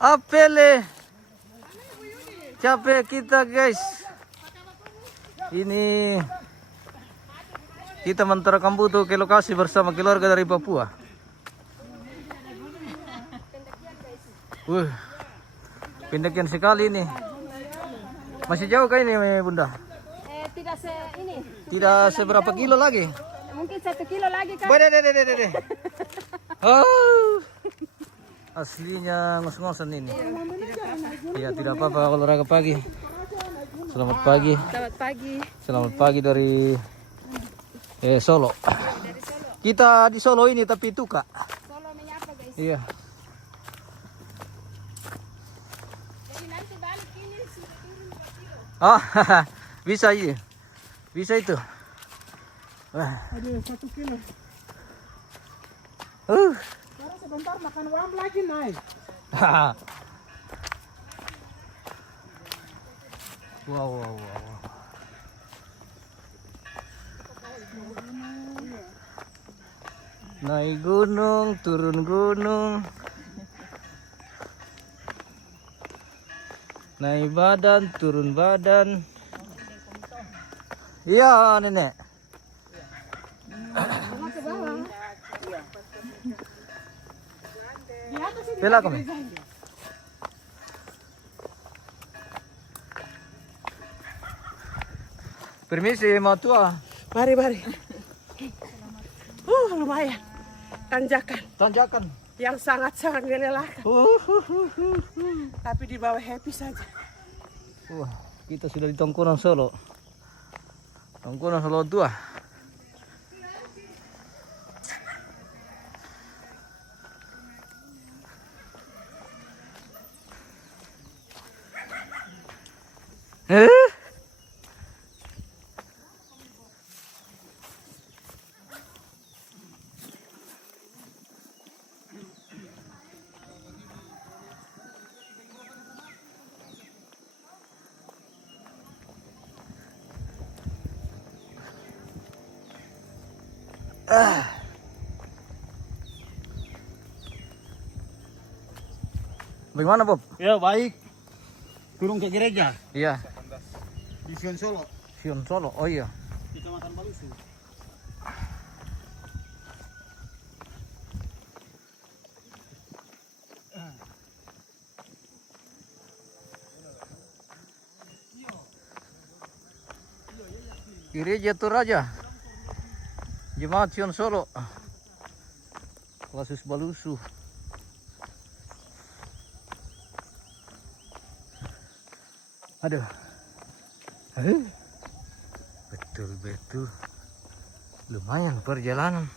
Apele. Capek kita guys. Ini kita menterkam butuh ke lokasi bersama keluarga dari Papua. Pendakian sekali ini. Masih jauh kah ini Bunda? Tidak seberapa kilo lagi. Mungkin 1 kilo lagi kan? Deh. Oh. Aslinya ngos-ngosan ini. Ya tidak apa-apa olahraga pagi. Selamat pagi. Selamat pagi. Selamat pagi dari Solo. Kita di Solo ini tapi itu Kak. Solo menyapa guys. Iya. Jadi nanti balik ini sudah turun 2 kilo. Oh, bisa iya. Bisa itu. Aduh, 1 kilo. Sekarang sebentar makan uang lagi naik. Wow. Naik gunung, turun gunung. Naik badan, turun badan. Iya, Nenek. Bela kami. Permisi, mau tua. Mari. Lumayan. Tanjakan. Yang sangat-sangat melelahkan. Tapi di bawah happy saja. Wah, kita sudah di Tongkonan Solo. Tongkonan Solo 2. Bagaimana Bob? Ya baik. Turun ke gereja Iya, di Sion Solo, Sion Solo. Oh iya. Kecamatan Balusu. Gereja Toraja. Jemaat Sion Solo. Kasus Balusu. Aduh. Betul. Lumayan perjalanan.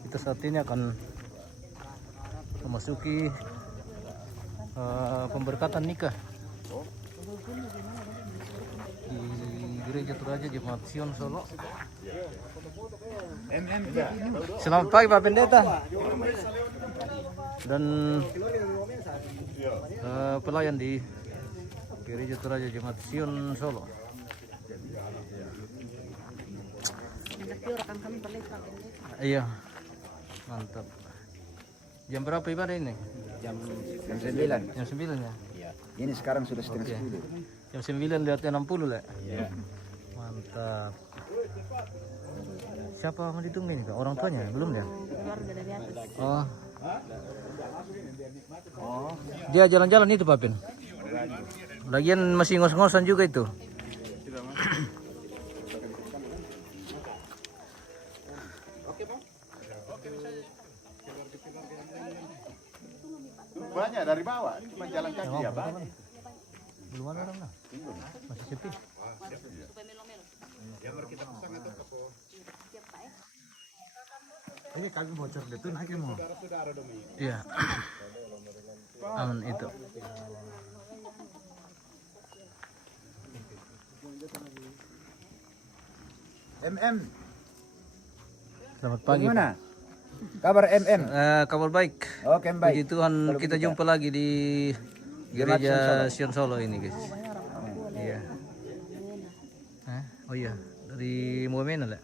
Kita saat ini akan memasuki pemberkatan nikah di gereja Toraja Jemaat Sion Solo. Selamat pagi Pak Pendeta dan pelayan di gereja Toraja Jemaat Sion Solo. Iya, mantap. Jam berapa ibadah ini? Jam 9. Jam 9 ya? Iya. Ini sekarang sudah setengah 10. Jam 9 lihat 60 lah. Iya. Mantap. Siapa mau ditunggu ini Kak? Orang tuanya? Belum ya? Oh. Dia jalan-jalan itu Pak Pen. Lagian masih ngos-ngosan juga itu. Banyak dari bawah, cuma jalan kaki ya Pak. Belum ada orang lah. Masih sepi. Ini kaki bocor itu naik mau. Iya. Aman itu. MM. Selamat pagi. Mana? Kabar MM. Kabar baik. Oke, baik. Puji Tuhan Kalau kita begitu. jumpa lagi di Jemaat gereja Sion Sion Solo ini guys. Iya. Hah? Oh iya, dari Muamena lah.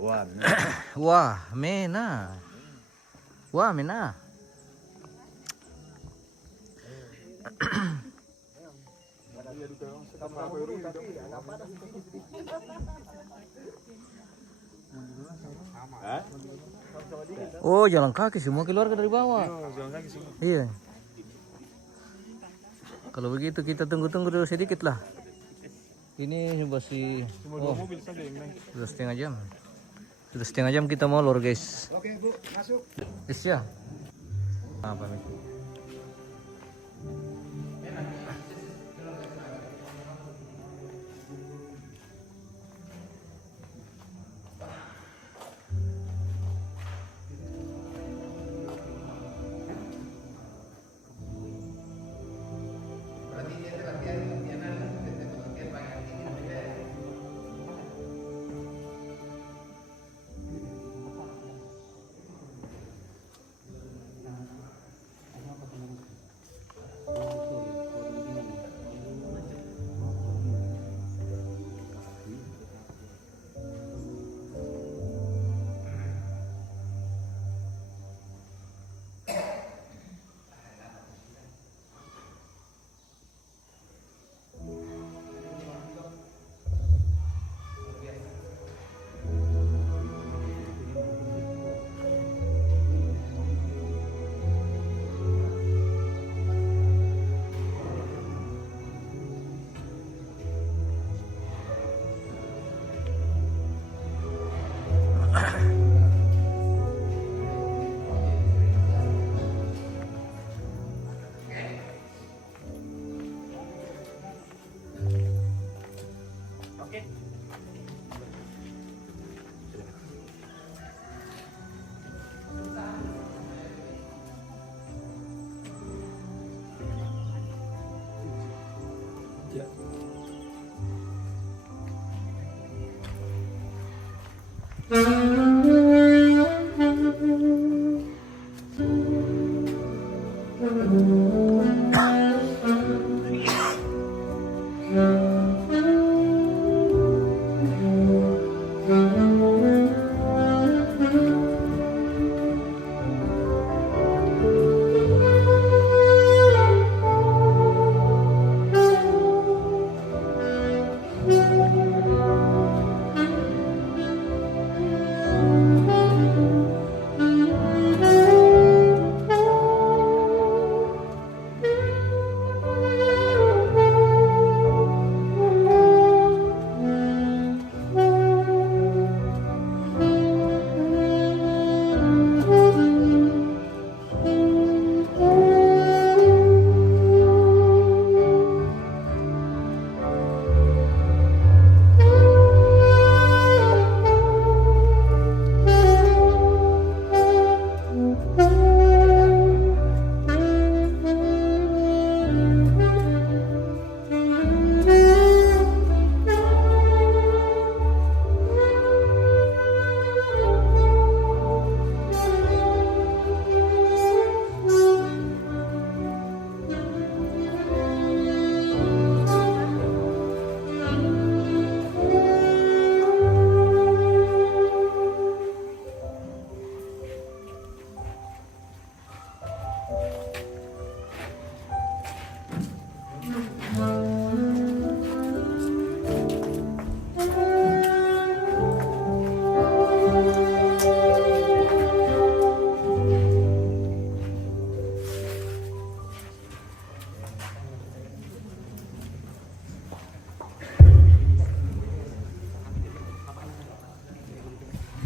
Wah, Wah, Mena. Wah, Mena. Oh, jalan kaki semua keluarga dari bawah. Iya. Kalau begitu kita tunggu-tunggu dulu sedikit lah. Ini masih sudah setengah jam. Sudah setengah jam kita molor guys. Oke, Bu, masuk. Yes ya. Apa nih?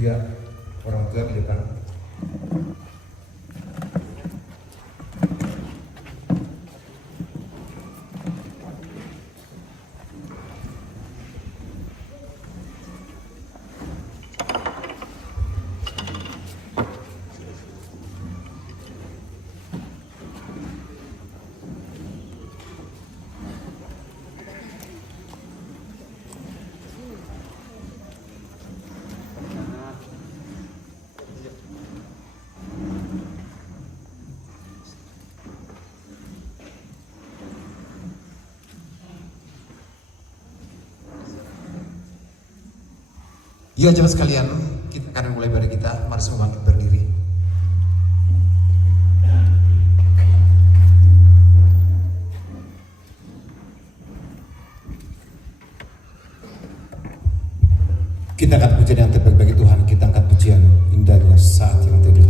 Ya, orang tua di depan. Ya jemaat sekalian, kita akan mulai ibadah kita. Mari semua bangkit berdiri. Kita angkat pujian yang terbaik bagi Tuhan. Kita angkat pujian indahnya saat yang teduh.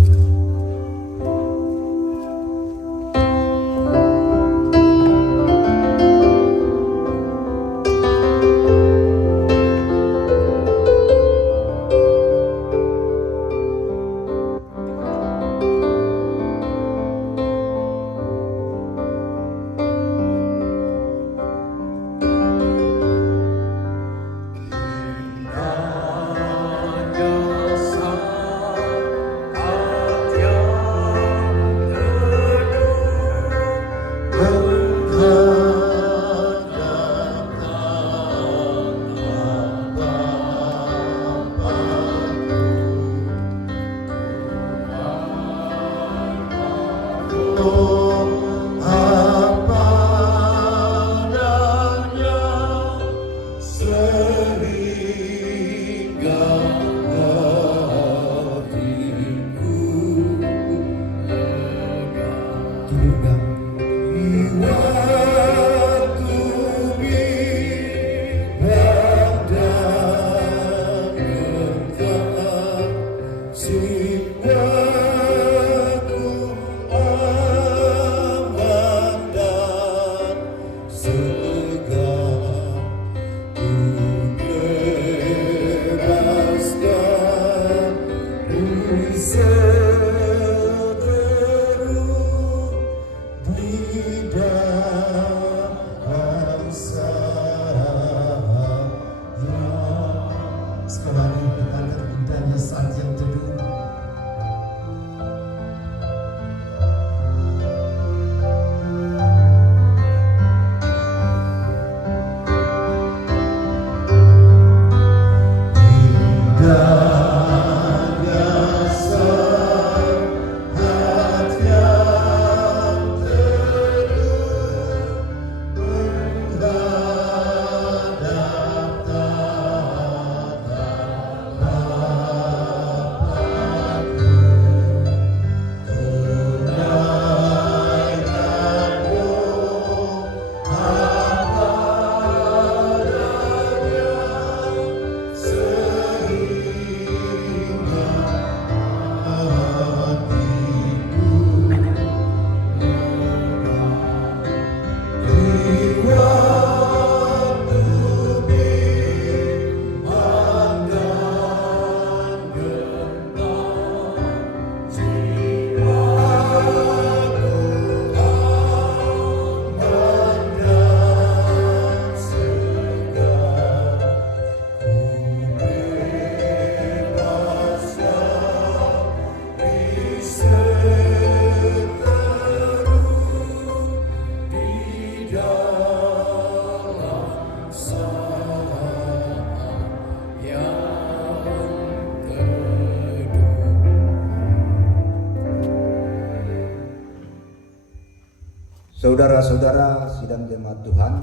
Saudara-saudara sidang jemaat Tuhan,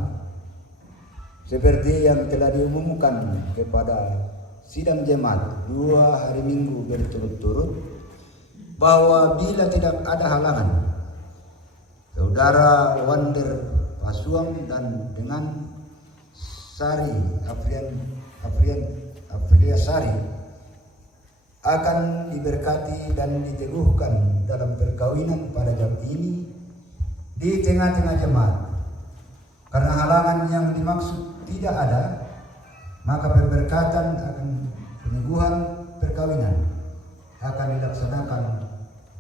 seperti yang telah diumumkan kepada sidang jemaat 2 hari Minggu berturut-turut, bahwa bila tidak ada halangan, Saudara Wander Pasuang dan dengan Sari Sari akan diberkati dan diteguhkan dalam perkawinan pada jam ini di tengah-tengah jemaat. Karena halangan yang dimaksud tidak ada, maka pemberkatan akan peneguhan perkawinan akan dilaksanakan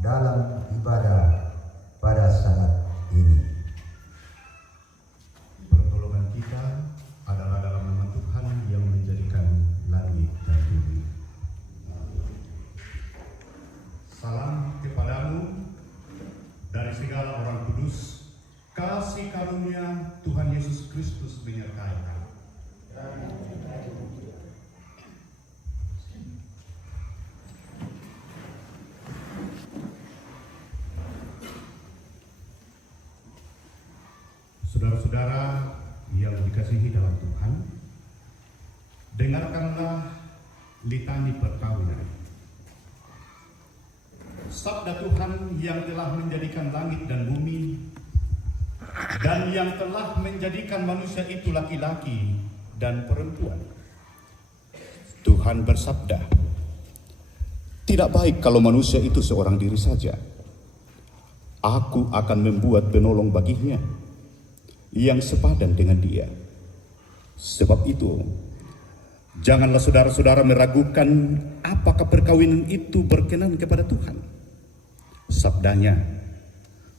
dalam ibadah pada saat ini. Pertolongan kita adalah dalam nama Tuhan yang menjadikan langit dan bumi. Salam kepadamu dari segala orang kudus, kasih karunia Tuhan Yesus Kristus menyertai kamu. Saudara-saudara yang dikasihi dalam Tuhan, dengarkanlah litani perkawinan. Sabda Tuhan yang telah menjadikan langit dan bumi dan yang telah menjadikan manusia itu laki-laki dan perempuan. Tuhan bersabda, "Tidak baik kalau manusia itu seorang diri saja. Aku akan membuat penolong baginya yang sepadan dengan dia. Sebab itu, janganlah saudara-saudara meragukan apakah perkawinan itu berkenan kepada Tuhan." Sabdanya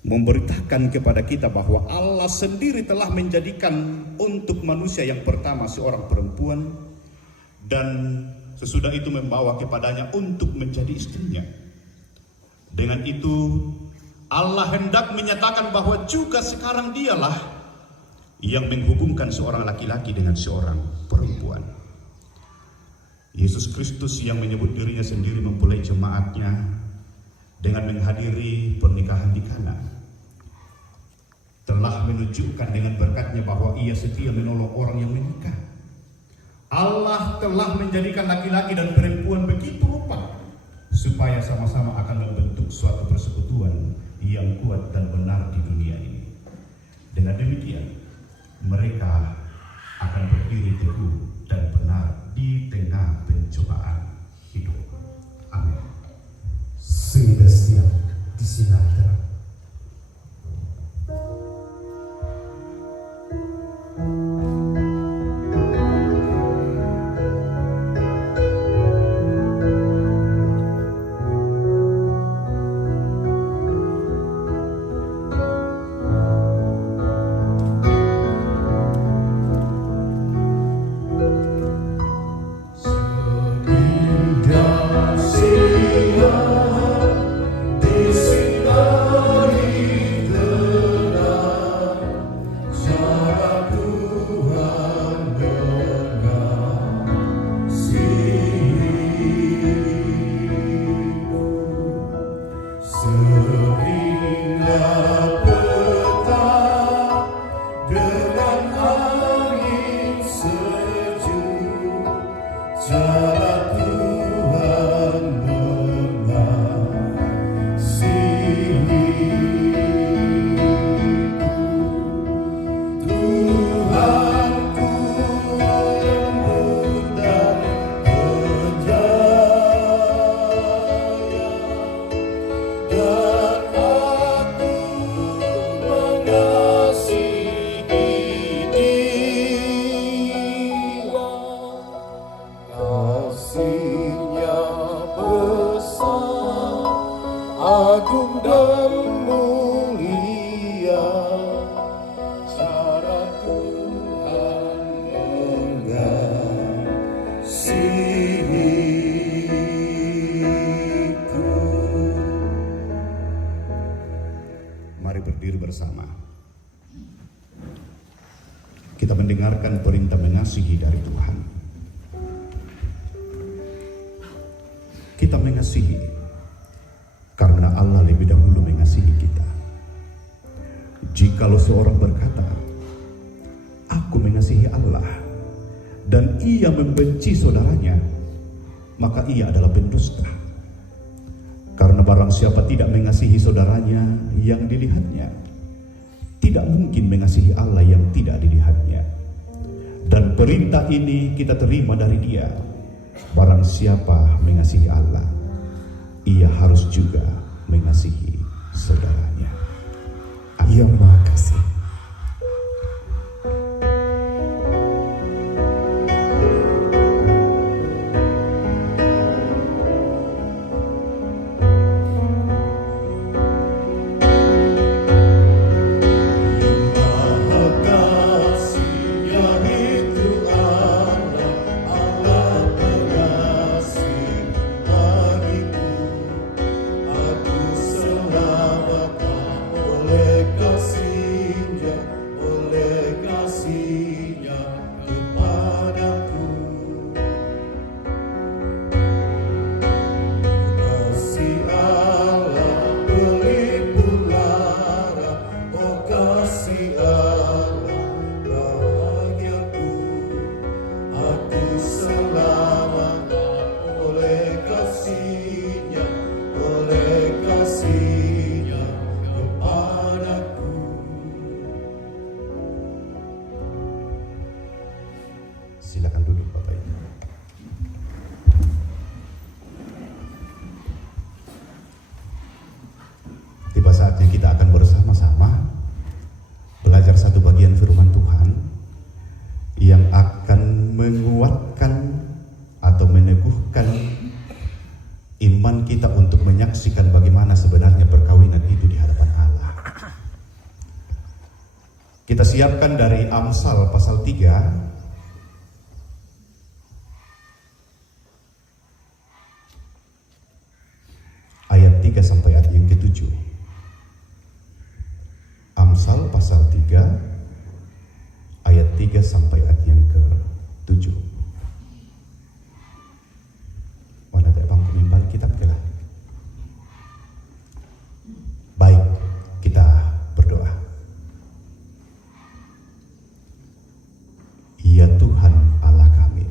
memberitakan kepada kita bahwa Allah sendiri telah menjadikan untuk manusia yang pertama seorang perempuan dan sesudah itu membawa kepadanya untuk menjadi istrinya. Dengan itu Allah hendak menyatakan bahwa juga sekarang dialah yang menghubungkan seorang laki-laki dengan seorang perempuan. Yesus Kristus yang menyebut dirinya sendiri mempelai jemaatnya dengan menghadiri pernikahan di Kana, telah menunjukkan dengan berkatnya bahwa ia setia menolong orang yang menikah. Allah telah menjadikan laki-laki dan perempuan begitu rupa supaya sama-sama akan membentuk suatu persekutuan yang kuat dan benar di dunia ini. Dengan demikian, mereka akan berdiri teguh dan benar di tengah pencobaan hidup. Amin. Sudah siap disinar terang. Mari berdiri bersama. Kita mendengarkan perintah mengasihi dari Tuhan. Kita mengasihi karena Allah lebih dahulu mengasihi kita. Jikalau seorang berkata, "Aku mengasihi Allah," dan ia membenci saudaranya, maka ia adalah pendusta. Karena barang siapa tidak mengasihi saudaranya yang dilihatnya, tidak mungkin mengasihi Allah yang tidak dilihatnya. Dan perintah ini kita terima dari Dia. Barang siapa mengasihi Allah, ia harus juga mengasihi saudaranya. Yang Maha Kasih. Aku selamatkan oleh kasih kasih-Nya, oleh kasih-Nya kepadaku. Silakan duduk Bapak Ibu. Tiba saatnya kita akan bersama-sama belajar satu bagian firman Tuhan yang akan menguatkan atau meneguhkan iman kita untuk menyaksikan bagaimana sebenarnya perkawinan itu di hadapan Allah. Kita siapkan dari Amsal pasal 3 ayat 3 sampai ayat yang ke-7. Amsal pasal 3 ayat 3 sampai ayat yang ke-7. Mana tak bang penimbal kitab kelah. Baik, kita berdoa. Ya Tuhan Allah kami,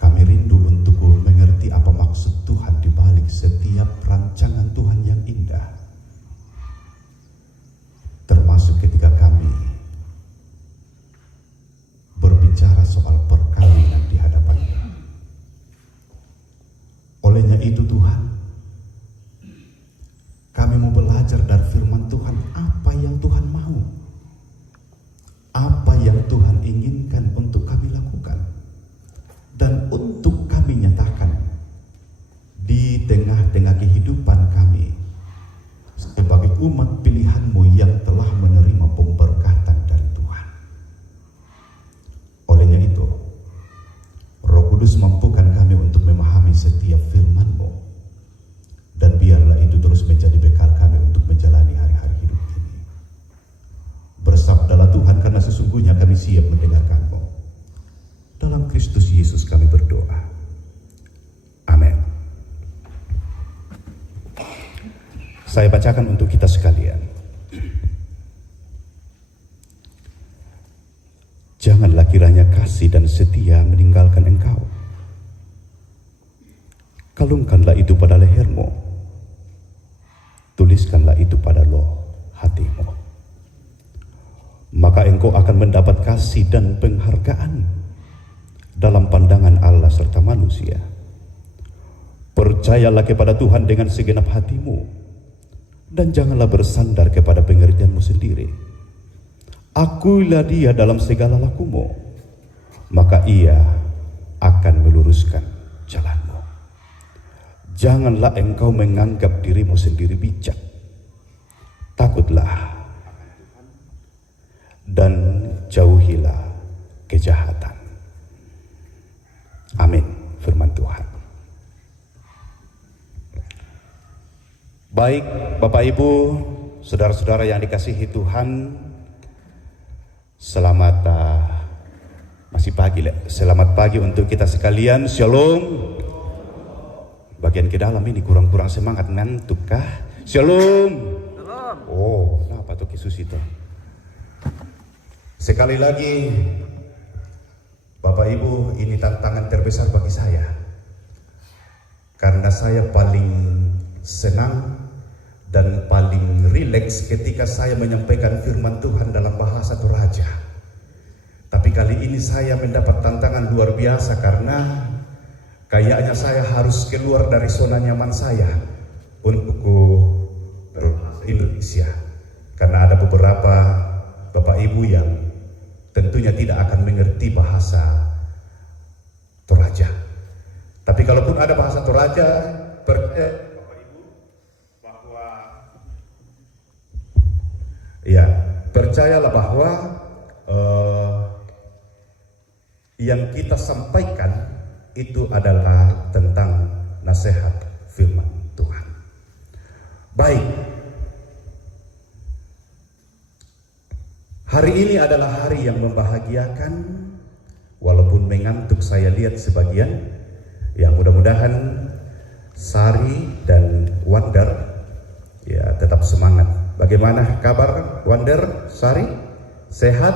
kami rindu untuk mengerti apa maksud Tuhan di balik setiap rancangan Tuhan yang indah. Termasuk ketika kami berbicara soal perkawinan di hadapan-Mu. Olehnya itu Tuhan, kami mau belajar dari firman Tuhan apa yang Tuhan mau, apa yang Tuhan inginkan untuk kami lakukan, dan untuk kami nyatakan di tengah-tengah kehidupan kami sebagai umat pilihan-Mu yang telah menerima pemberkatan dari Tuhan. Olehnya itu, Roh Kudus mampukan kami untuk memahami setiap firman-Mu, dan biarlah itu terus menjadi bekal kami untuk menjalani hari-hari hidup ini. Bersabdalah Tuhan, karena sesungguhnya kami siap mendengarkan-Mu. Dalam Kristus Yesus kami berdoa. Amin. Saya bacakan untuk kita sekalian. Janganlah kiranya kasih dan setia meninggalkan engkau. Kalungkanlah itu pada lehermu. Tuliskanlah itu pada loh hatimu. Maka engkau akan mendapat kasih dan penghargaan dalam pandangan Allah serta manusia. Percayalah kepada Tuhan dengan segenap hatimu, dan janganlah bersandar kepada pengertianmu sendiri. Akuilah Dia dalam segala lakumu, maka Ia akan meluruskan jalanmu. Janganlah engkau menganggap dirimu sendiri bijak. Takutlah dan jauhilah kejahatan. Amin. Firman Tuhan. Baik, Bapak Ibu, saudara-saudara yang dikasihi Tuhan, selamat masih pagi, selamat pagi untuk kita sekalian. Shalom. Bagian ke dalam ini kurang-kurang semangat, ngantuk kah? Shalom. Oh, kenapa tuh Yesus itu? Sekali lagi, Bapak Ibu, ini tantangan terbesar bagi saya, karena saya paling senang dan paling rileks ketika saya menyampaikan firman Tuhan dalam bahasa Toraja. Tapi kali ini saya mendapat tantangan luar biasa, karena kayaknya saya harus keluar dari zona nyaman saya untuk berbahasa Indonesia, karena ada beberapa Bapak Ibu yang tentunya tidak akan mengerti bahasa Toraja. Tapi kalaupun ada bahasa Toraja, percayalah bahwa yang kita sampaikan itu adalah tentang nasihat firman Tuhan. Baik, hari ini adalah hari yang membahagiakan, walaupun mengantuk saya lihat sebagian, yang mudah-mudahan Sari dan Wonder ya tetap semangat. Bagaimana kabar Wonder, Sari? Sehat?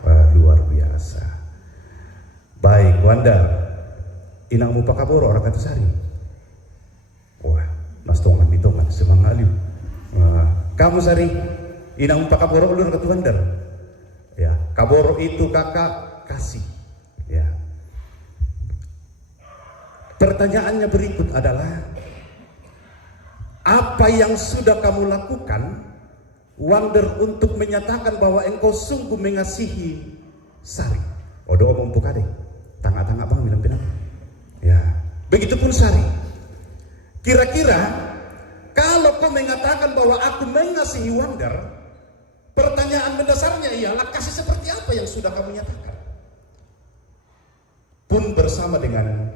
Wah, luar biasa. Baik Wonder, inang mo pakaboro orang kata Sari. Wah, mas tongan mitongan semangat liu. Kamu Sari, inang mo pakaboro ulur kata Wandar. Ya, kaboro itu kakak kasih. Ya. Pertanyaannya berikut adalah, apa yang sudah kamu lakukan, Wonder, untuk menyatakan bahwa engkau sungguh mengasihi Sari? Odo omong pukade, tangga-tangga bang bilang bilang. Ya, begitupun Sari. Kira-kira kalau kau mengatakan bahwa aku mengasihi Wonder, pertanyaan mendasarnya ialah kasih seperti apa yang sudah kamu nyatakan? Pun bersama dengan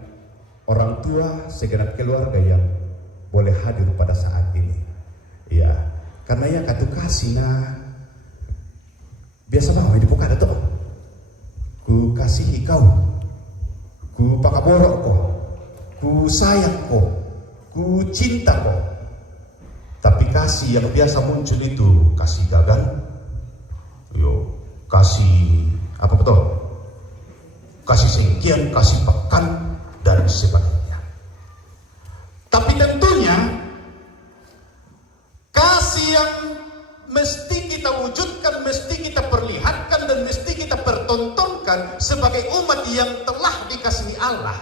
orang tua segenap keluarga yang boleh hadir pada saat ini. Ya, karena ya katu kasih biasa banget di pokada tuh. Ku kasihi kau, ku pakaborok kau, ku sayang kau, ku cinta kau. Tapi kasih yang biasa muncul itu kasih gagal, kasih apa betul? Kasih sengkian, kasih pekan dan sebagainya. Tapi tentunya kasih yang mesti kita wujudkan, mesti kita perlihatkan dan mesti kita pertontonkan sebagai umat yang telah dikasihi Allah.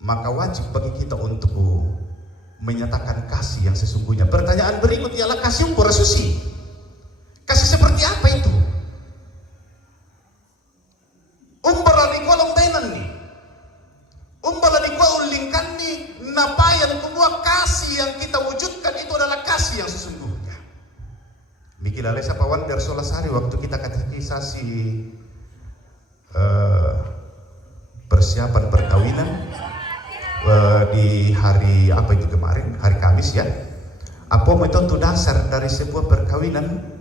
Maka wajib bagi kita untuk menyatakan kasih yang sesungguhnya. Pertanyaan berikut ialah kasih umpura susi. Kasih seperti apa itu? Umbara di kolong benan nih, umbara di kolong lingkan nih, napayan semua kasih yang kita wujudkan itu adalah kasih yang sesungguhnya. Mikirlah siapa Wonder Solasari waktu kita katekisasi persiapan perkawinan di hari apa itu kemarin, hari Kamis ya. Apa metode dasar dari sebuah perkawinan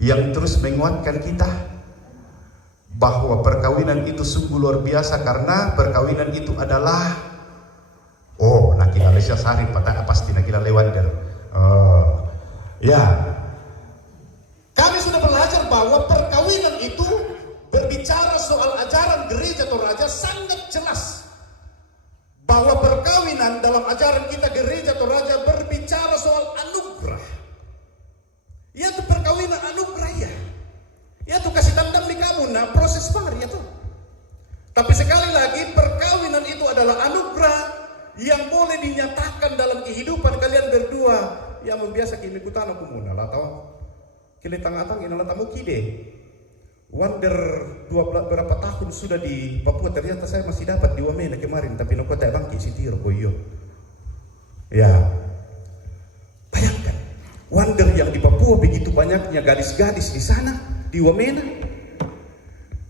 yang terus menguatkan kita bahwa perkawinan itu sungguh luar biasa, karena perkawinan itu adalah nakila lesya Sari pasti nakila lewander. Ya, kami sudah belajar bahwa perkawinan itu berbicara soal ajaran gereja Toraja sangat jelas, bahwa perkawinan dalam ajaran kita gereja Toraja berbicara soal anugerah, yaitu perkawinan anugerah ya. Ya tuh kasih tandang di kamu, proses pari ya tuh. Tapi sekali lagi perkawinan itu adalah anugerah yang boleh dinyatakan dalam kehidupan kalian berdua yang membiasa kimi kutana kumuna lah tau. Kini tangatang inalah tamu kide. Wonder berapa tahun sudah di Papua, ternyata saya masih dapat di Wamena kemarin, tapi noko tak bangki si tiro koyo. Ya. Bayangkan, Wonder yang di Papua begitu banyaknya gadis-gadis di sana. Di Wamena,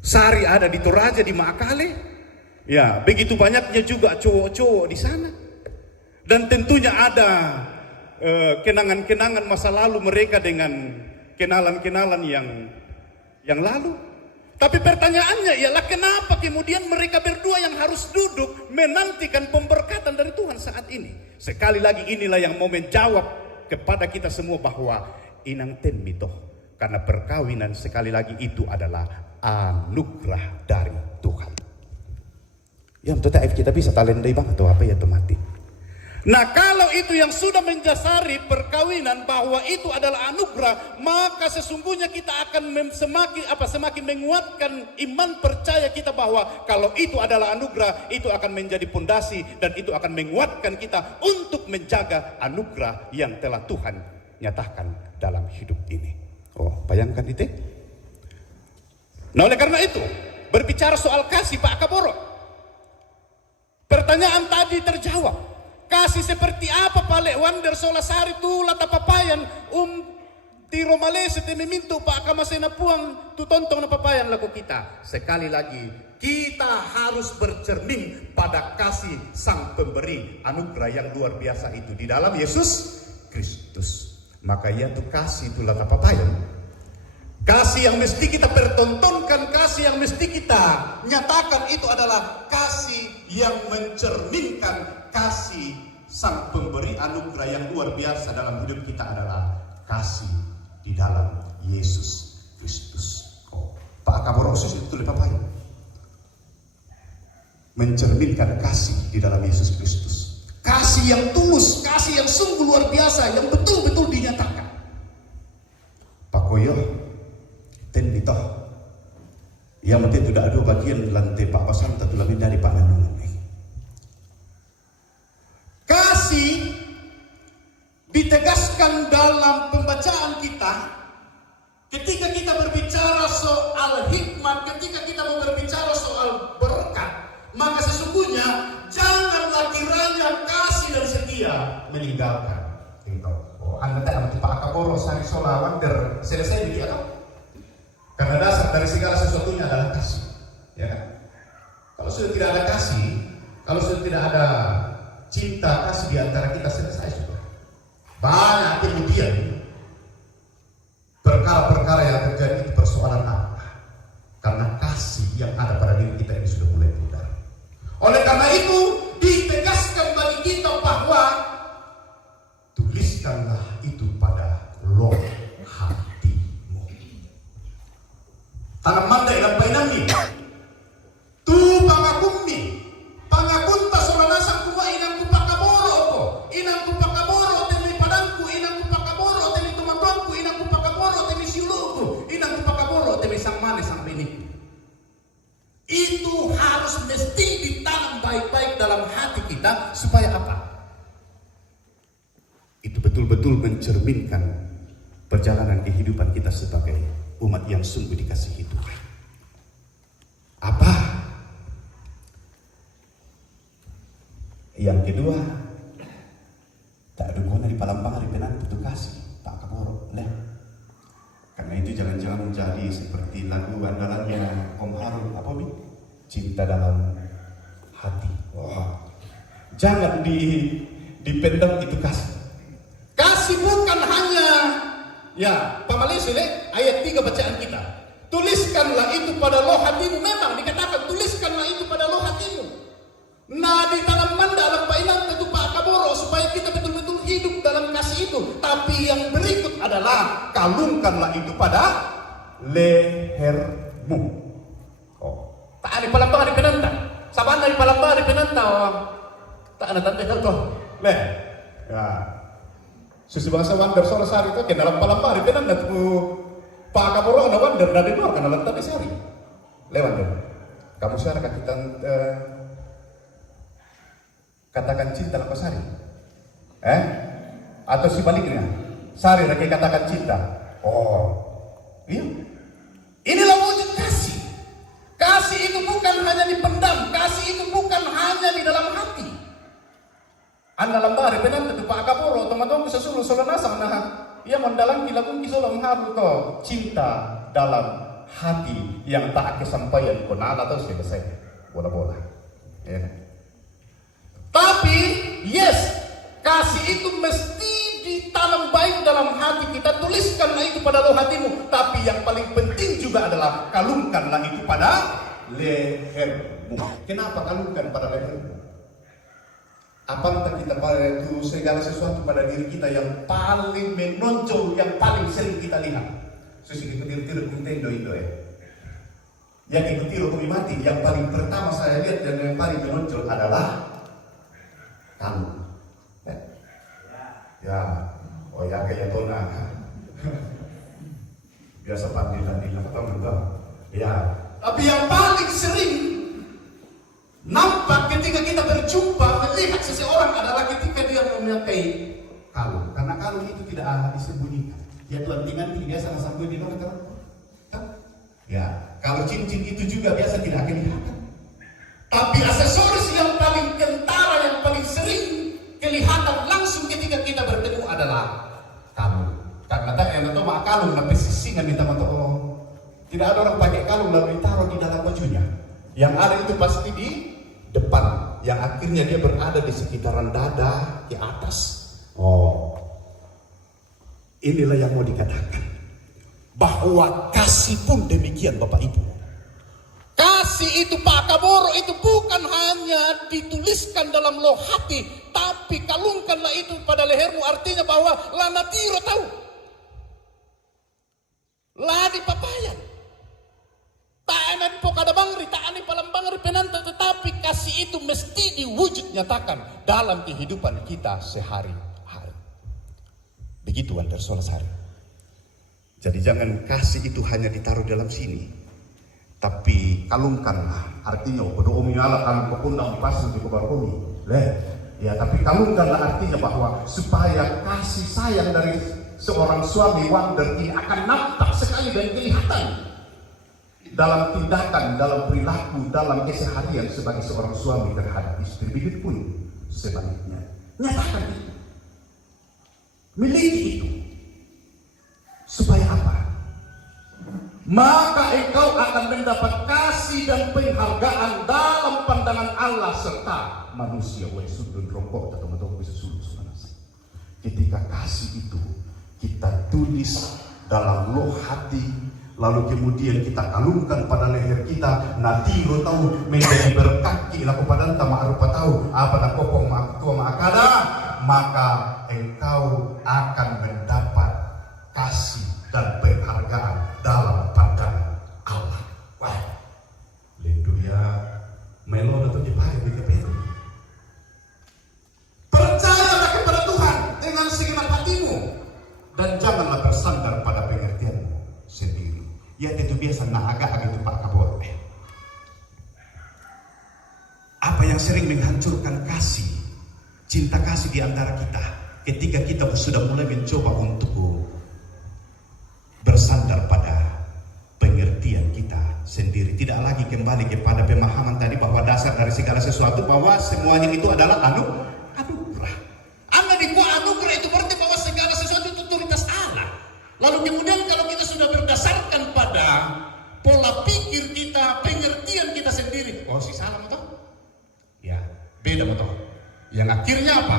Sari ada di Toraja, di Maakale, ya begitu banyaknya juga cowok-cowok di sana, dan tentunya ada kenangan-kenangan masa lalu mereka dengan kenalan-kenalan yang lalu. Tapi pertanyaannya ialah kenapa kemudian mereka berdua yang harus duduk menantikan pemberkatan dari Tuhan saat ini? Sekali lagi inilah yang mau menjawab kepada kita semua bahwa inang ten mito. Karena perkawinan sekali lagi itu adalah anugerah dari Tuhan. Yang tetap kita bisa talendai bang atau apa ya mati. Nah kalau itu yang sudah mendasari perkawinan bahwa itu adalah anugerah, maka sesungguhnya kita akan semakin menguatkan iman percaya kita bahwa kalau itu adalah anugerah, itu akan menjadi pondasi dan itu akan menguatkan kita untuk menjaga anugerah yang telah Tuhan nyatakan dalam hidup ini. Bayangkan itu. Nah oleh karena itu, berbicara soal kasih Pak Kaboro, pertanyaan tadi terjawab. Kasih seperti apa Pak Wonder Solasari tu lata papayan tiro Malaysia te memintu Pak kamasena puang tu tontong na papayan laku kita. Sekali lagi, kita harus bercermin pada kasih sang pemberi anugerah yang luar biasa itu di dalam Yesus Kristus. Maka ia tuh kasih itulah apa papayan. Kasih yang mesti kita pertontonkan, kasih yang mesti kita nyatakan itu adalah kasih yang mencerminkan kasih sang pemberi anugerah yang luar biasa dalam hidup kita adalah kasih di dalam Yesus Kristus. Pak Kaboroksus itu lebih papayan. mencerminkan kasih di dalam Yesus Kristus. Kasih yang tulus, kasih yang sungguh luar biasa, yang betul-betul dinyatakan. Pakoyo, ten dito. Yang penting tidak ada bagian lantai Pak Pasan tentu lebih dari Pak Nanungan. Kasih ditegaskan dalam pembacaan kita ketika kita berbicara soal hikmat, ketika kita berbicara soal berkat, maka sesungguhnya janganlah kiranya kasih dan setia meninggalkan. Oh, anda tak amati Pak Kaporo Sari Solawan selesai begitu atau? Karena dasar dari segala sesuatunya adalah kasih, ya kan? Kalau sudah tidak ada kasih, kalau sudah tidak ada cinta kasih di antara kita, selesai sudah. Banyak kemudian perkara-perkara yang terjadi itu persoalan apa? Karena kasih yang ada pada diri kita ini sudah mulai pudar. Oleh karena itu ditegaskan bagi kita bahwa tuliskanlah itu pada loh hatimu. Tanam mandai lampai nami. Tu pangakumi, pangakunta solanasang kuma inang kupakaboro ko, inang kupakaboro temi padangku, inang kupakaboro temi tumatongku, inang kupakaboro temi siuluku, inang kupakaboro temi sang manis sang benih. Itu harus mesti ditanam baik-baik dalam hati kita supaya apa? Itu betul-betul mencerminkan perjalanan kehidupan kita sebagai umat yang sungguh dikasihi Tuhan. Apa? Yang kedua, tak ada guna di palambang hari penan itu kasih tak kaboro leh. Karena itu jangan-jangan menjadi seperti lagu andalannya Om Harun apa bi? Cinta dalam hati. Wah. Jangan dipendam itu kasih. Kasih bukan hanya ya pamalisi ayat 3 bacaan kita. Tuliskanlah itu pada loh hatimu. Memang dikatakan tuliskanlah itu pada loh hatimu. Nah di dalam dalam painan tentu Pak Kaboro supaya kita betul-betul hidup dalam kasih itu. Tapi yang berikut adalah kalungkanlah itu pada lehermu. Oh, tak ada palambang di penanta. Saban dari palambang di penanta. Tak ada tante tuh. Leh. Ya. Susi bangsa wander sore Sari itu ke dalam palambang di penanta tuh Pak Kaboro ada wander dari luar karena lantai Sari. Lewat dong. Kamu sekarang kita katakan cinta apa Sari? Atau sebaliknya Sari lagi katakan cinta. Oh, iya. Inilah wujud kasih. Kasih itu bukan hanya dipendam, kasih itu bukan hanya di dalam hati. Anda lambari benar tentu Pak Kaporo, teman-teman bisa suruh solanasang nah, ia mendalam kilakun kisolong haru to cinta dalam hati yang tak kesampaian konana atau selesai bola-bola. Ya. Tapi yes, kasih itu mesti ditanam baik dalam hati kita. Tuliskanlah itu pada loh hatimu. Tapi yang paling penting juga adalah kalungkanlah itu pada lehermu. Kenapa kalungkan pada lehermu? Apakah kita pada itu segala sesuatu pada diri kita yang paling menonjol, yang paling sering kita lihat? Susi ikut-ikut Nintendo itu ya. Yang ikut-ikut kami mati, yang paling pertama saya lihat dan yang paling menonjol adalah kalung. Ya, oh ya kayak tona. Biasa pandilan atau enggak? Ya. Tapi yang paling sering nampak ketika kita berjumpa melihat seseorang adalah ketika dia memakai kalung. Karena kalung itu tidak disembunyikan. Ya Tuhan tinggal biasa sampai di luar kan? Ya, kalau cincin itu juga biasa tidak kelihatan. Tapi aksesoris yang paling kentara, yang paling sering kelihatan langsung ketika kita bertemu adalah kalung. Karena tak yang tahu mak kalung tapi sisingan di teman oh. Tidak ada orang pakai kalung lalu ditaruh di dalam bajunya. Yang ada itu pasti di depan, yang akhirnya dia berada di sekitaran dada di atas. Oh, inilah yang mau dikatakan bahwa kasih pun demikian Bapak Ibu. Kasih itu Pak Kaboro itu bukan hanya dituliskan dalam loh hati, tapi kalungkanlah itu pada lehermu. Artinya bahwa lana tiro tahu, ladi papayan, tak enak pokada bangri, tak ani palam bangri penanta, tetapi kasih itu mesti diwujud nyatakan dalam kehidupan kita sehari-hari. Begitu Wander Solasari. Jadi jangan kasih itu hanya ditaruh dalam sini, tapi kalungkanlah. Artinya berdoa ala kalau pekundang pasang di kebarkoni. Ya, tapi kalungkanlah artinya bahwa supaya kasih sayang dari seorang suami Wander ini akan nampak sekali dan kelihatan dalam tindakan, dalam perilaku, dalam keseharian sebagai seorang suami terhadap istri. Begitu pun sebaliknya. Nyatakan itu. Miliki itu. Supaya apa? Maka engkau akan mendapat kasih dan penghargaan dalam pandangan Allah serta manusia. Sudun rokok atau teman-teman bisa sulus. Ketika kasih itu kita tulis dalam loh hati, lalu kemudian kita kalungkan pada leher kita, nanti lo tahu menjadi berkaki laku pada tama arupa tahu apa nak kopong tua makada, maka engkau akan mendapat kasih dan penghargaan dalam pandangan Allah. Wah, lenduya melo atau jepari begitu. Percayalah kepada Tuhan dengan segenap hatimu dan janganlah bersandar pada pengertianmu sendiri. Ya itu biasa agak itu Pak Kabor. Apa yang sering menghancurkan kasih, cinta kasih di antara kita, ketika kita sudah mulai mencoba untuk bersandar pada pengertian kita sendiri, tidak lagi kembali kepada pemahaman tadi bahwa dasar dari segala sesuatu bahwa semuanya itu adalah anugerah. Anda dikuat anugerah itu berarti bahwa segala sesuatu itu otoritas Allah. Lalu kemudian kalau kita sudah berdasarkan pada pola pikir kita, pengertian kita sendiri, oh si salah motor, ya beda motor. Yang akhirnya apa?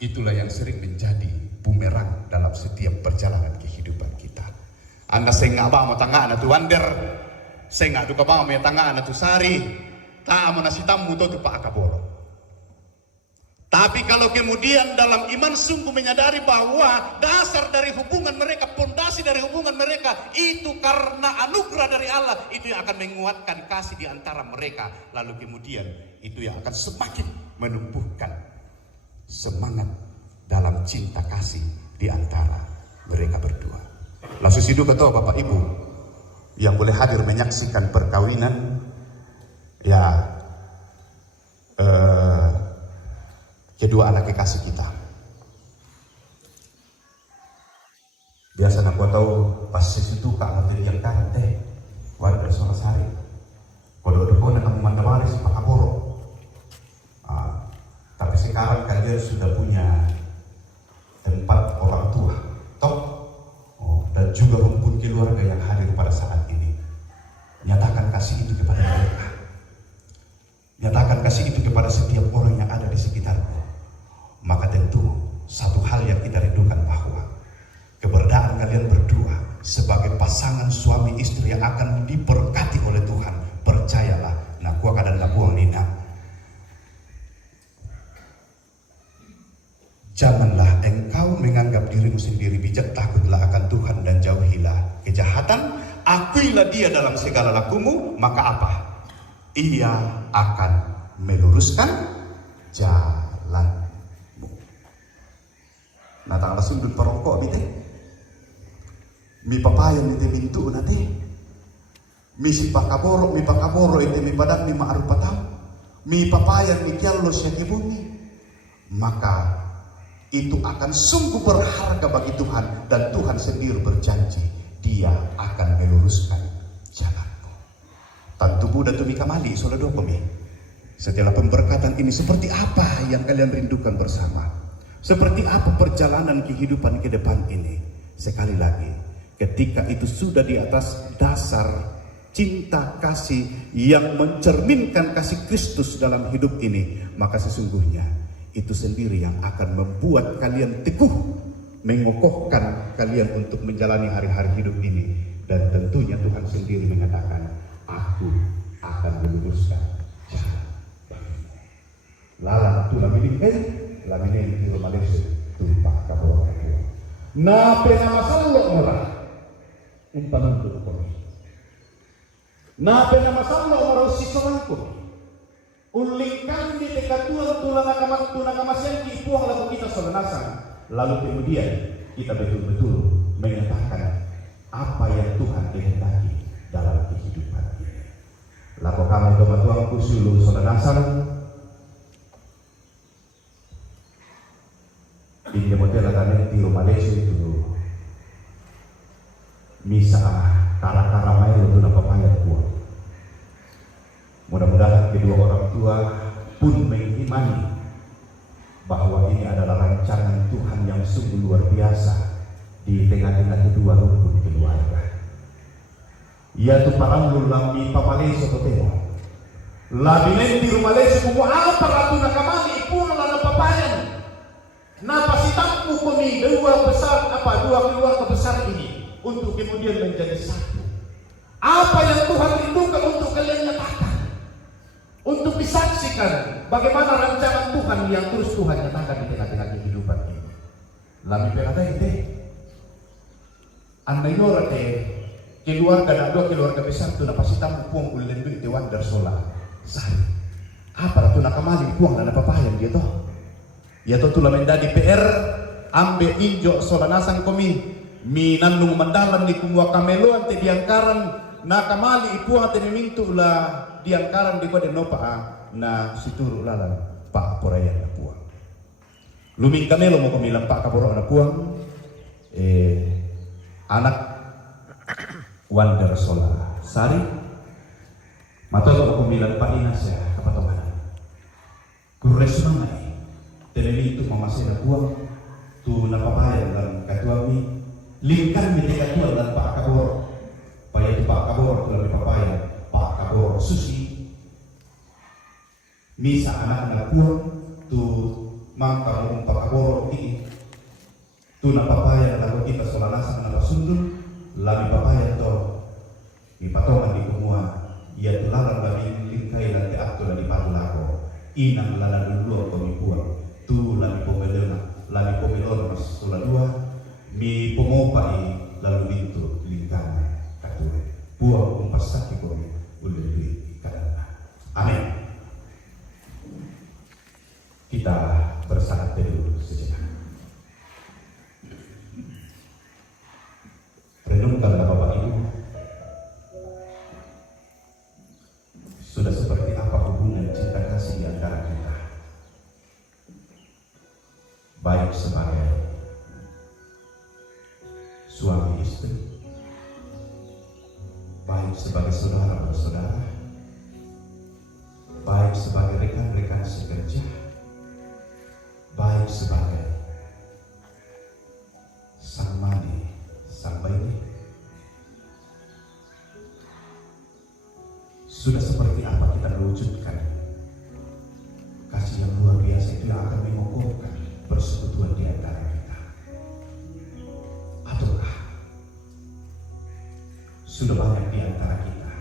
Itulah yang sering menjadi bumerang dalam setiap perjalanan kehidupan kita. Anda saya nggak mau tangga anak tu Wander, saya nggak duka mau tangga anak tu Sari, tak mau nasi tamu tu Pak Akaboro. Tapi kalau kemudian dalam iman sungguh menyadari bahwa dasar dari hubungan mereka, pondasi dari hubungan mereka itu karena anugerah dari Allah, itu yang akan menguatkan kasih di antara mereka. Lalu kemudian itu yang akan semakin menumbuhkan semangat dalam cinta kasih di antara mereka berdua. Langsung sidu ketua Bapak Ibu yang boleh hadir menyaksikan perkawinan, ya kedua anak kekasih kita. Biasa nak kau tahu pas situ kak materi yang kanan teh, warga Sari. Kalau udah kau nak kamu mandamari si Pak Kaboro. Tapi sekarang kalian sudah punya tempat orang tua, toh, dan juga rumpun keluarga yang hadir pada saat ini. Nyatakan kasih itu kepada mereka. Nyatakan kasih itu kepada setiap orang yang ada di sekitarmu. Maka tentu satu hal yang kita rindukan bahwa keberadaan kalian berdua sebagai pasangan suami istri yang akan diberkati oleh Tuhan. Percayalah, nakua dan nakuang nina. Janganlah engkau menganggap dirimu sendiri bijak, takutlah akan Tuhan dan jauhilah kejahatan. Akuilah dia dalam segala lakumu, maka apa? Ia akan meluruskan jalanmu. Nah, tak langsung duduk perokok bite. Mi papayan itu mintu nanti. Mi si pakaboro itu mi padang mi ma'arupatau. Mi papayan mi kiallo syakibuni. Maka itu akan sungguh berharga bagi Tuhan, dan Tuhan sendiri berjanji dia akan meluruskan jalanmu. Tantu Buddha tu mi kamali soledo kami. Setelah pemberkatan ini, seperti apa yang kalian rindukan bersama? Seperti apa perjalanan kehidupan ke depan ini? Sekali lagi, ketika itu sudah di atas dasar cinta kasih yang mencerminkan kasih Kristus dalam hidup ini, maka sesungguhnya itu sendiri yang akan membuat kalian teguh, mengokohkan kalian untuk menjalani hari-hari hidup ini. Dan tentunya Tuhan sendiri mengatakan, aku akan meluruskan jalan. Lalang tu lamine itu Malaysia tu Pak Kaboro. Na pena masallo ora umpan untuk kami. Na pena masallo ora si ko. Uling kami dekat Tuhan tunangamasian ki puang lalu kita solenasan. Lalu kemudian kita betul-betul menyatakan apa yang Tuhan kehendaki dalam kehidupan ini. Lalu kami Tuhan kusulu solenasan. Ini model kami di rumah Malaysia itu. Misa kara-kara main untuk papaya puang. Mudah-mudahan kedua orang tua pun mengimani bahwa ini adalah rancangan Tuhan yang sungguh luar biasa di tengah-tengah kedua rukun keluarga. Yaitu parangul lambi papalesa totemo. Labi di rumah Malaysia kumu apa ratu nakamali pun lana papayan. Napa si tampu kami dua keluarga besar ini untuk kemudian menjadi satu. Apa yang Tuhan rindukan untuk kalian nyatakan? Untuk disaksikan bagaimana rancangan Tuhan yang terus Tuhan nyatakan di tengah-tengah kehidupan ini. Lami perada itu, andai orang keluarga dan dua keluarga besar tu napa si tamu puang ulen duit dewan darsola Sari. Apa tu nak kembali puang dan apa yang gitu? Ya tu lah mendadi PR ambil injo solanasan komi minandung mandalan di kumua kamelo ante diangkaran na kamali ipuang ante mintu lah diangkaran di kode nopa na situru lalan pak porayan na puang. Luming kamelo mo kumilang pak kaporo na puang anak Wander Sola Sari matolo ko kumilang pa inasya kapatomanan. Kures mangai telemi itu mamasay na puang tu napapayan lang katuami lingkan mi katuan lang pak kaporo paya itu pak kaporo tu lang papayan pak kaporo susi misa anak puang tu mangka mo pak kaporo ti tu napapayan lagu kita solanasan na sundul lami papayan to ipatongan di kumua ia tu lalang lami lingkai lan te akto lan ipatulako inang lalan dulu ko mi puang tu lami pomelona mas sola dua mi pomopai lalu bintu lingkana kature puang umpasaki ko mi udah di karena amin. Kita bersaat teduh sejenak. Renungkanlah Bapak Ibu, sudah seperti apa hubungan cinta kasih di antara kita, baik sebagai suami istri, baik sebagai saudara bersaudara, baik sebagai rekan-rekan sekerja, baik sebagai sang mani, sang bayi. Sudah seperti apa kita mewujudkan kasih yang luar biasa itu yang akan mengokohkan persekutuan di antara kita? Ataukah sudah banyak di antara kita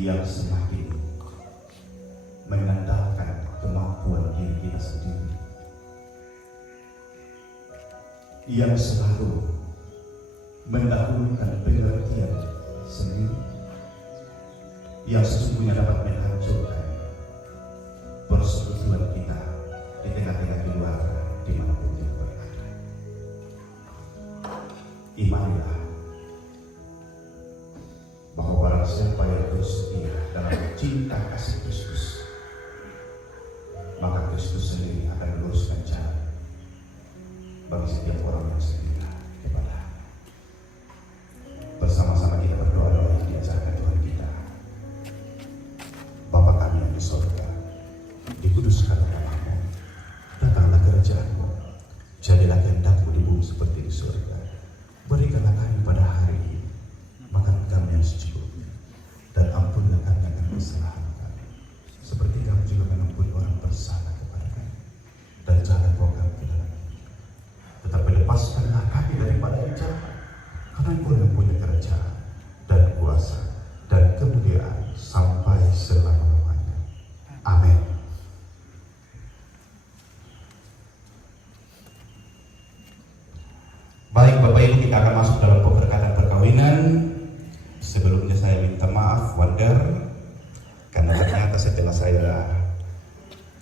yang semakin mengandalkan kemampuan diri kita sendiri, yang selalu mendahulukan pengertian sendiri, yang sesungguhnya dapat menghancurkan persekutuan kita di tengah-tengah keluarga dimanapun kita berada. Imanilah bahwa barang siapa yang bersetia dalam cinta kasih Kristus, maka Kristus sendiri akan meluruskan jalan bagi setiap orang yang setia kepada. Bersama-sama kita berdoa doa yang diajarkan Tuhan kita. Bapa kami yang di surga, dikuduskanlah namamu, datanglah kerajaan-Mu, jadilah kehendak-Mu di bumi seperti di surga. Berikanlah kami pada hari ini makan kami yang secukupnya, dan ampunilah kami akan kesalahan kami, seperti kami juga mengampuni orang bersalah kepada kami, dan jangan bawa kami ke dalam, tetapi lepaskanlah kami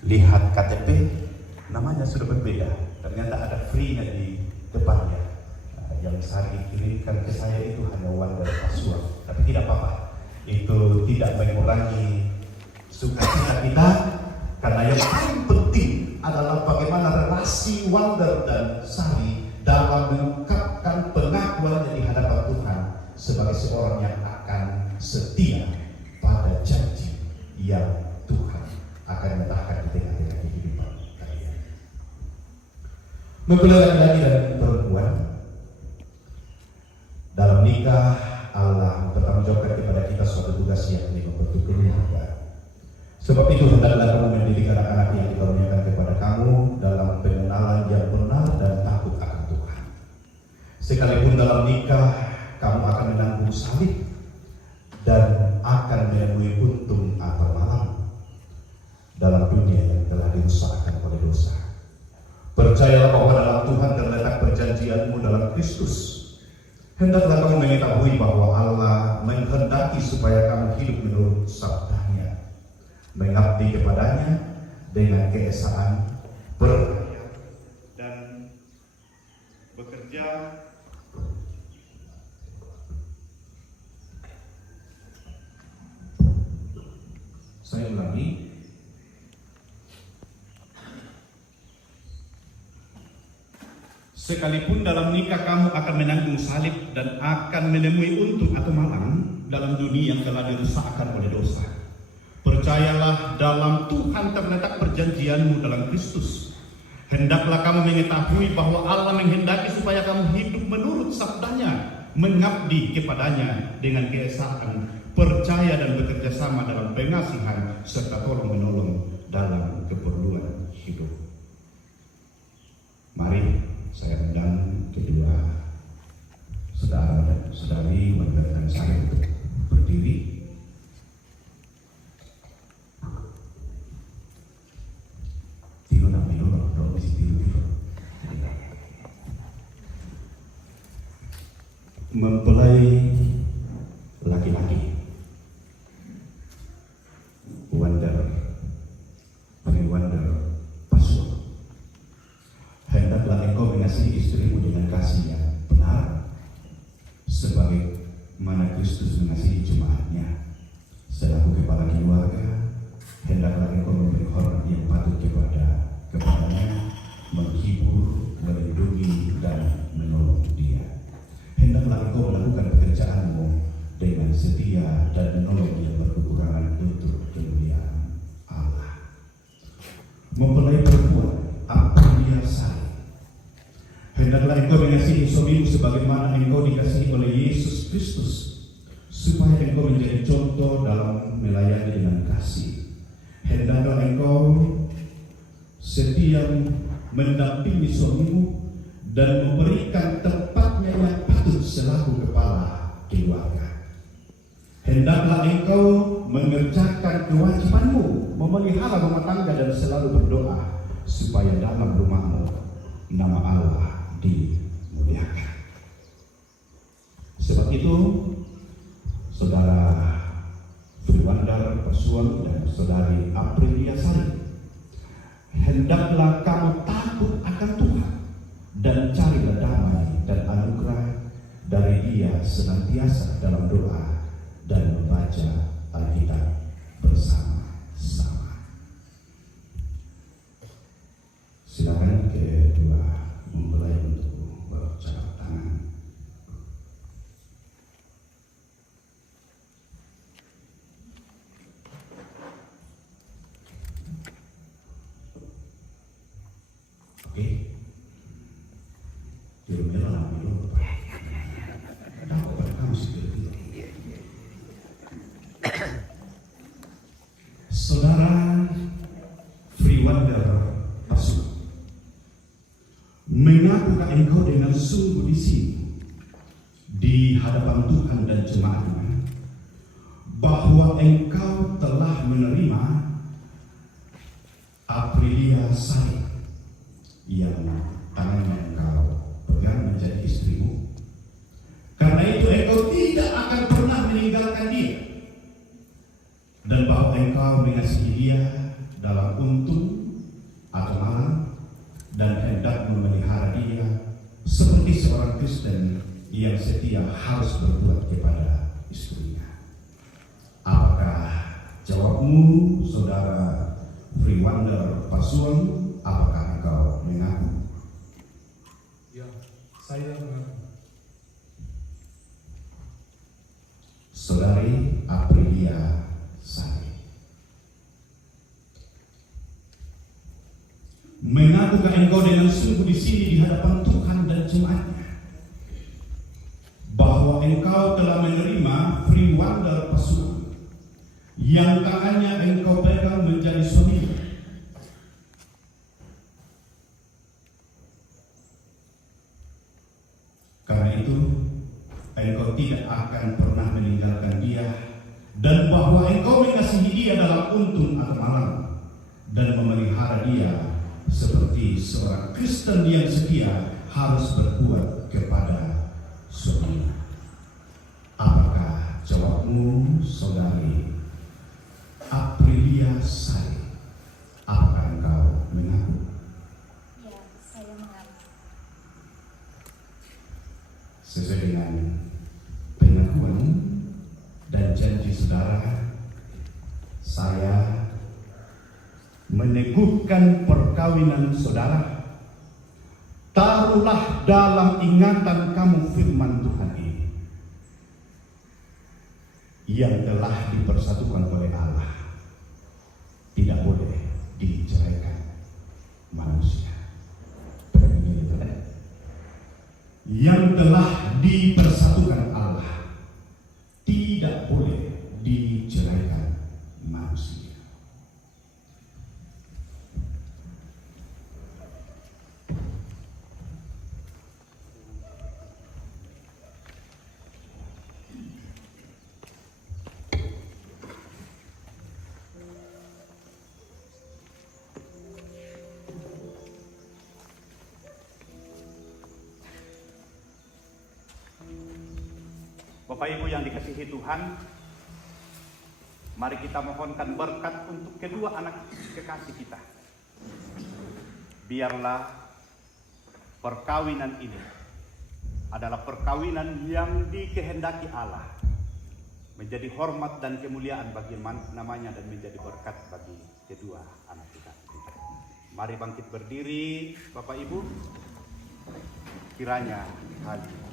lihat KTP, namanya sudah berbeda. Ternyata ada free-nya di depannya. Yang Sari kirimkan ke saya itu hanya Wonder Password, tapi tidak apa-apa. Itu tidak mengurangi sukacita kita, karena yang paling penting adalah bagaimana relasi Wonder dan Sari dalam mengungkapkan pengakuannya di hadapan Tuhan sebagai seorang yang akan setia pada janji yang Tuhan akan letakkan di tengah-tengah kehidupan kalian. Mempelai laki-laki dan perempuan dalam nikah, Allah mempertanggungjawabkan kepada kita suatu tugas yang membentuk keluarga. Sebab itu hendaklah kamu mendidik anak-anak yang dikaruniakan kepada kamu dalam pengenalan yang benar dan takut akan Tuhan. Sekalipun dalam nikah kamu akan menanggung salib dan akan menemui untung atau malam dalam dunia yang telah dirusakkan oleh dosa. Percayalah bahwa dalam Tuhan terletak perjanjianmu dalam Kristus. Hendaklah kamu mengetahui bahwa Allah menghendaki supaya kamu hidup menurut sabdanya, mengabdi kepadanya dengan keesaan, berkarya dan bekerja saya ulangi. Sekalipun dalam nikah kamu akan menanggung salib dan akan menemui untung atau malang dalam dunia yang telah dirusakkan oleh dosa. Percayalah dalam Tuhan terletak perjanjianmu dalam Kristus. Hendaklah kamu mengetahui bahwa Allah menghendaki supaya kamu hidup menurut sabdanya, mengabdi kepadanya dengan keesaan, percaya dan bekerja sama dalam pengasihan serta tolong menolong dalam keperluan hidup. Mari saya undang kedua saudara dan saudari mendengarkan saya untuk berdiri. Mempelai laki-laki Wonder Password, hendaklah engkau mengasihi istrimu dengan kasih yang benar sebagai mana Kristus mengasihi jemaatnya. Selaku kepala keluarga, hendaklah engkau memberi hormat yang patut kepadanya, menghibur, melindungi dan menolong dia. Hendaklah engkau melakukan pekerjaanmu dengan setia dan menolong yang berkekurangan untuk kemuliaan Allah. Mempelai perempuan, Pernikahan Sari, hendaklah engkau mengasihi suamimu sebagaimana engkau dikasihi oleh Yesus Kristus, supaya engkau menjadi contoh dalam melayani dengan kasih. Hendaklah engkau setia mendampingi suamimu dan memberikan tempatnya yang patut selaku kepala keluarga. Hendaklah engkau mengerjakan kewajibanmu, memelihara rumah tangga dan selalu berdoa supaya dalam rumahmu nama Allah dimuliakan. Sebab itu, saudara Friwandar Persuan dan saudari Aprilia Sari, hendaklah kamu takut akan Tuhan dan carilah damai dan anugerah dari Dia senantiasa dalam doa dan membaca Alkitab bersama-sama. Silakan kedua mempelai untuk berjabat tangan. Oke. Saudara Friwandar Persuan, mengapakah engkau dengan sungguh di sini di hadapan Tuhan dan jemaatnya bahwa engkau telah menerima Aprilia Sari yang tangannya engkau pegang menjadi istrimu? Karena itu engkau tidak akan pernah meninggalkan dia, dan bahwa engkau mengasihi dia dalam untung atau malam dan hendak memelihara dia seperti seorang Kristen yang setia harus berbuat kepada istrinya. Apakah jawabmu, saudara Freewander Pasuan? Apakah engkau mengaku? Ya, saya mengaku. Saudari Aprilia Sari, mengakukah engkau dengan sungguh di sini di hadapan Tuhan dan jemaatnya bahwa engkau telah menerima Freewander Pasuan yang tangannya engkau pegang menjadi suamimu? Karena itu engkau tidak akan pernah meninggalkan dia, dan bahwa engkau mengasihi dia dalam untung atau malam dan memelihara dia seperti seorang Kristen yang setia harus berbuat kepada suaminya. Apakah jawabmu, saudari Aprilia Sari? Apakah engkau mengaku? Ya, saya mengaku. Sesuai dengan pengakuan dan janji saudara, saya meneguhkan perkawinan saudara. Taruhlah dalam ingatan kamu firman Tuhan ini yang telah dipersatukan oleh Allah tidak boleh diceraikan manusia. Yang telah dipersatukan Allah tidak boleh diceraikan manusia. Bapak Ibu yang dikasihi Tuhan, mari kita mohonkan berkat untuk kedua anak kekasih kita. Biarlah perkawinan ini adalah perkawinan yang dikehendaki Allah, menjadi hormat dan kemuliaan bagi namanya dan menjadi berkat bagi kedua anak kekasih kita. Mari bangkit berdiri, Bapak Ibu. Kiranya hal ini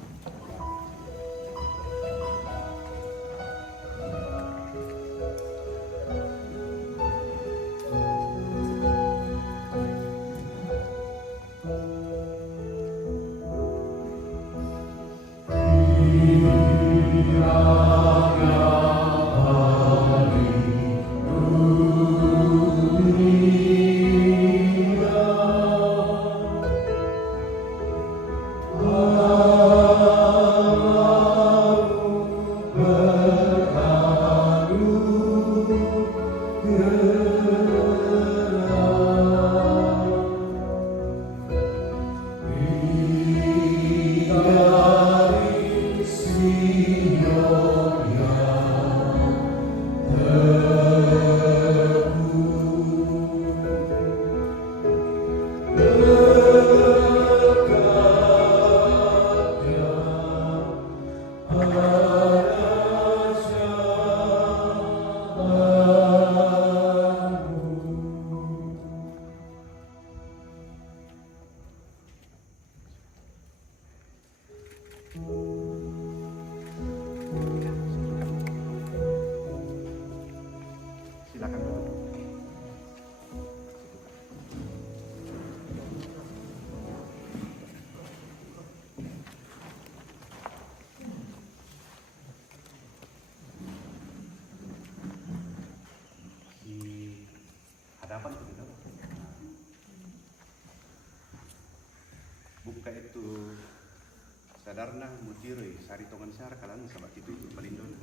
silakan duduk. Di hadapan itu buka itu sadarna mutiri Sari tongan syar kalan sabat itu pelindung.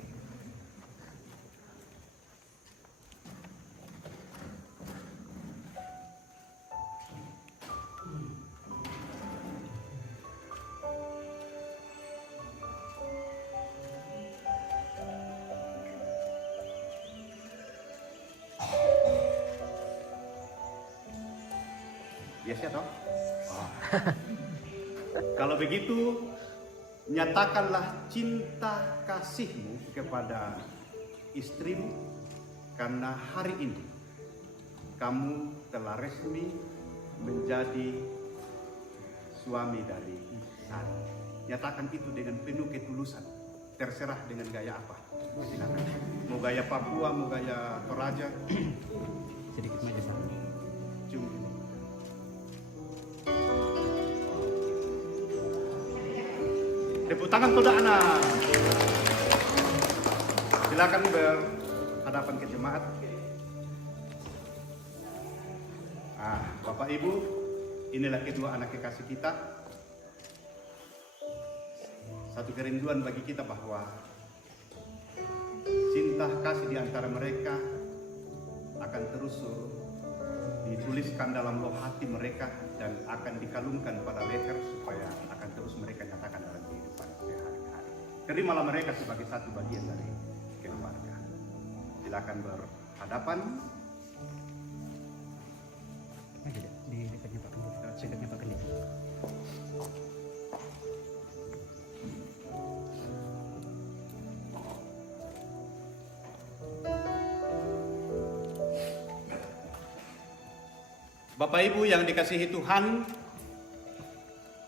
Biasa toh? Oh. Kalau begitu, nyatakanlah cinta kasihmu kepada istrimu, karena hari ini kamu telah resmi menjadi suami dari Sari. Nyatakan itu dengan penuh ketulusan. Terserah dengan gaya apa. Silakan. Mau gaya Papua, mau gaya Toraja. Sedikit maju sana. Cium. Tepuk tangan pada anak. Silakan berhadapan ke jemaat. Bapak Ibu, inilah kedua anak kekasih kita. Satu kerinduan bagi kita bahwa cinta kasih di antara mereka akan terus dituliskan dalam loh hati mereka dan akan dikalungkan pada leher supaya akan terus mereka nyatakan dalam kehidupan sehari-hari. Terimalah mereka sebagai satu bagian dari keluarga. Silakan berhadapan. Di dekatnya Pak Kendi. Dekatnya Pak Kendi. Bapak Ibu yang dikasihi Tuhan,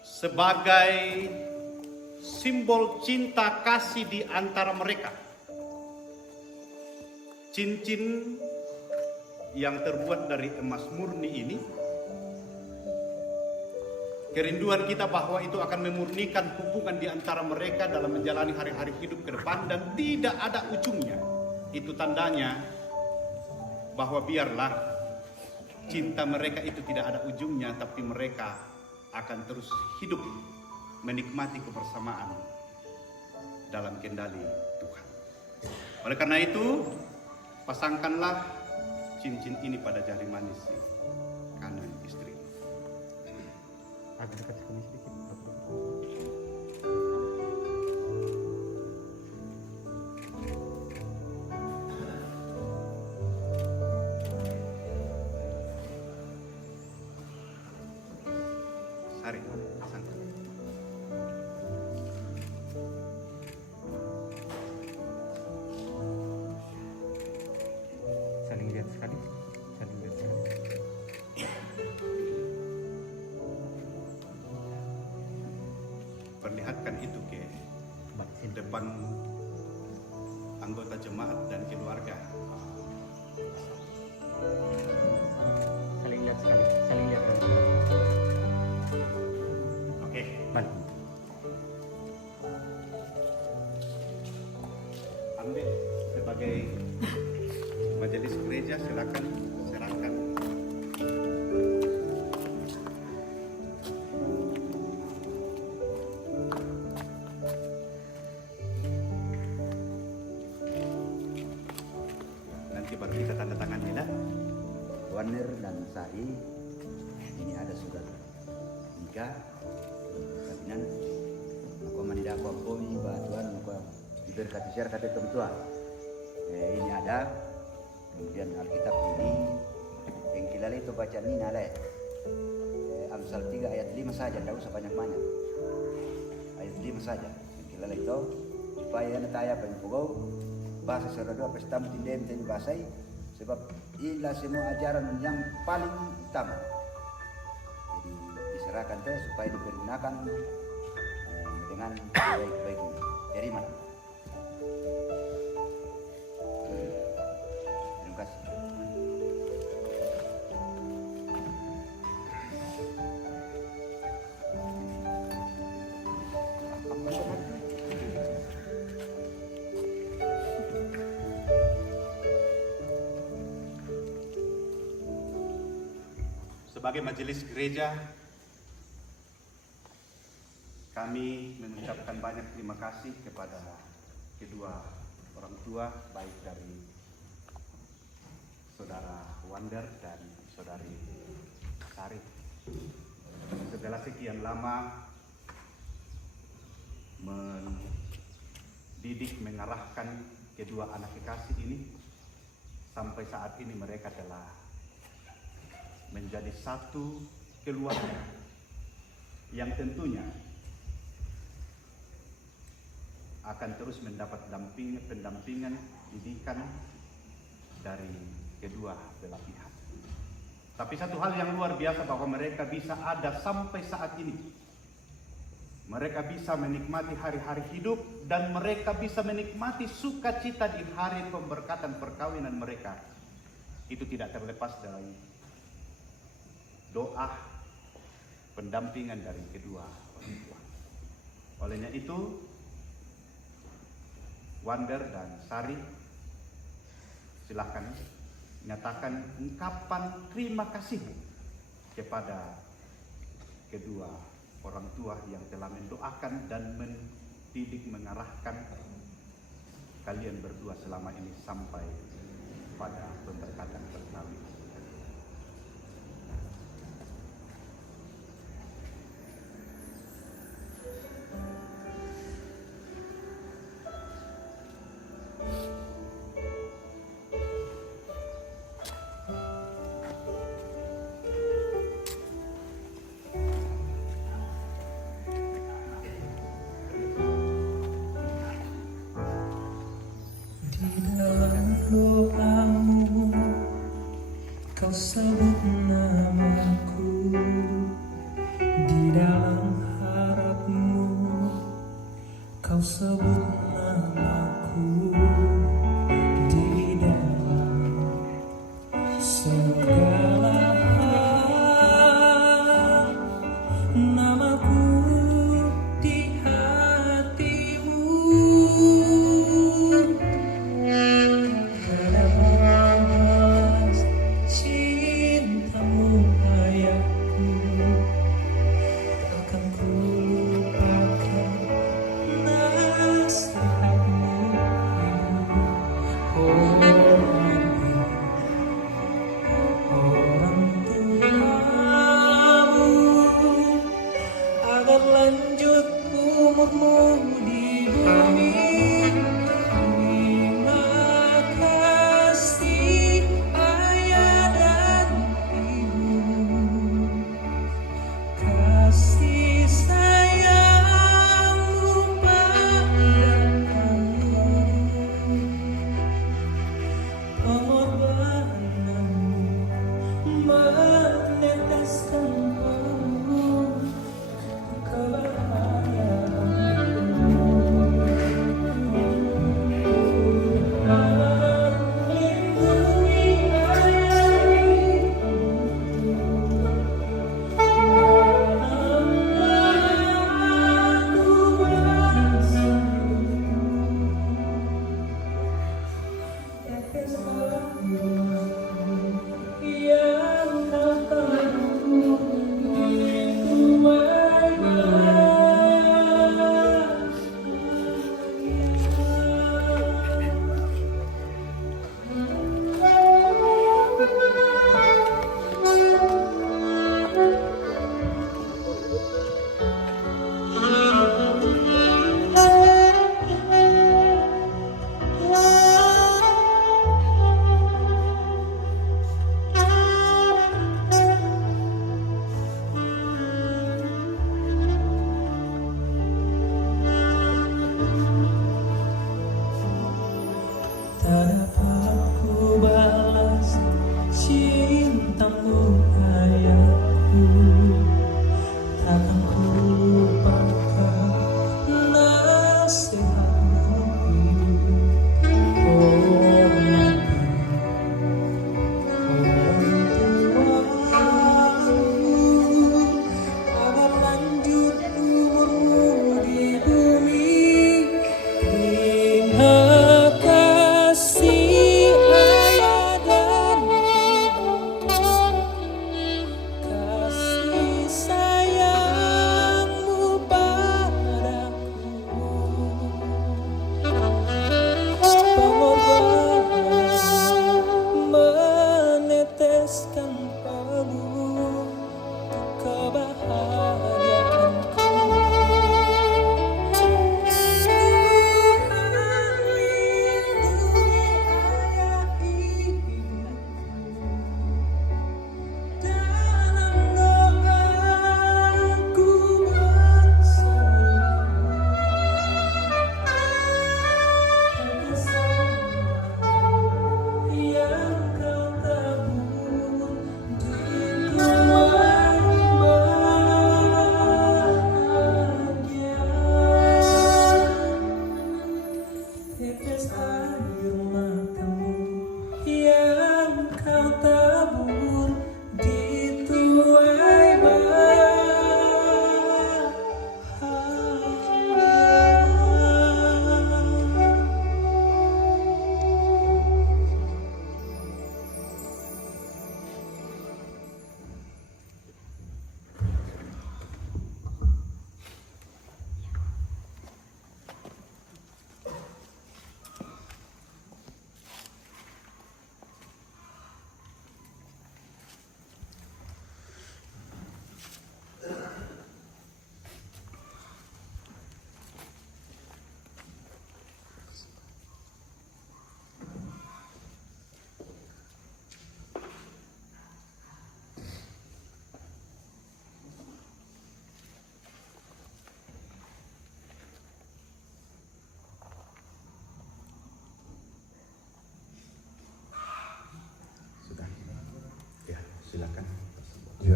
sebagai simbol cinta kasih di antara mereka, cincin yang terbuat dari emas murni ini, kerinduan kita bahwa itu akan memurnikan hubungan di antara mereka dalam menjalani hari-hari hidup ke depan dan tidak ada ujungnya. Itu tandanya bahwa biarlah cinta mereka itu tidak ada ujungnya, tapi mereka akan terus hidup menikmati kebersamaan dalam kendali Tuhan. Oleh karena itu, pasangkanlah cincin ini pada jari manis kanan istri. Agak dekat sini sedikit. Sari, pasangkan. Saling lihat sekali. Saling lihat sekali. Perlihatkan itu ke depan anggota jemaat dan keluarga. Saling lihat sekali. Saling lihat sekali. Oke. Balik. Ambil sebagai majelis gereja, silakan serahkan. Nanti baru kita tanda tangan ya. Waner dan Sari ini ada surat nikah kawinan. Aku menida aku ampuni bantuan aku diberkati share kata tua. Ini ada, kemudian Alkitab ini yang kita itu baca ini nalai Amsal 3 ayat 5 saja, tidak usah banyak-banyak. Ayat 5 saja yang kita itu supaya netaya penpugau bahasa serodua pestam tindem ten bahasai, sebab inilah semua ajaran yang paling utama. Jadi diserahkan teh supaya dipergunakan dengan baik-baik ini. Dari mana? Terima kasih. Sebagai majelis gereja, kami mengucapkan banyak terima kasih kepada kedua orang tua, baik dari saudara Wander dan saudari Sari. Setelah sekian lama mendidik, mengarahkan kedua anak kekasih ini, sampai saat ini mereka telah menjadi satu keluarga yang tentunya akan terus mendapat pendampingan didikan dari kedua belah pihak. Tapi satu hal yang luar biasa bahwa mereka bisa ada sampai saat ini. Mereka bisa menikmati hari-hari hidup dan mereka bisa menikmati sukacita di hari pemberkatan perkawinan mereka. Itu tidak terlepas dari doa pendampingan dari kedua orang tua. Olehnya itu, Wander dan Sari, silakan nyatakan ungkapan terima kasih kepada kedua orang tua yang telah mendoakan dan mendidik, mengarahkan kalian berdua selama ini sampai pada pemberkatan perkawinan. Kau sebut namaku di dalam harapmu, kau sebut namaku di dalam segala hal, namaku di hatimu.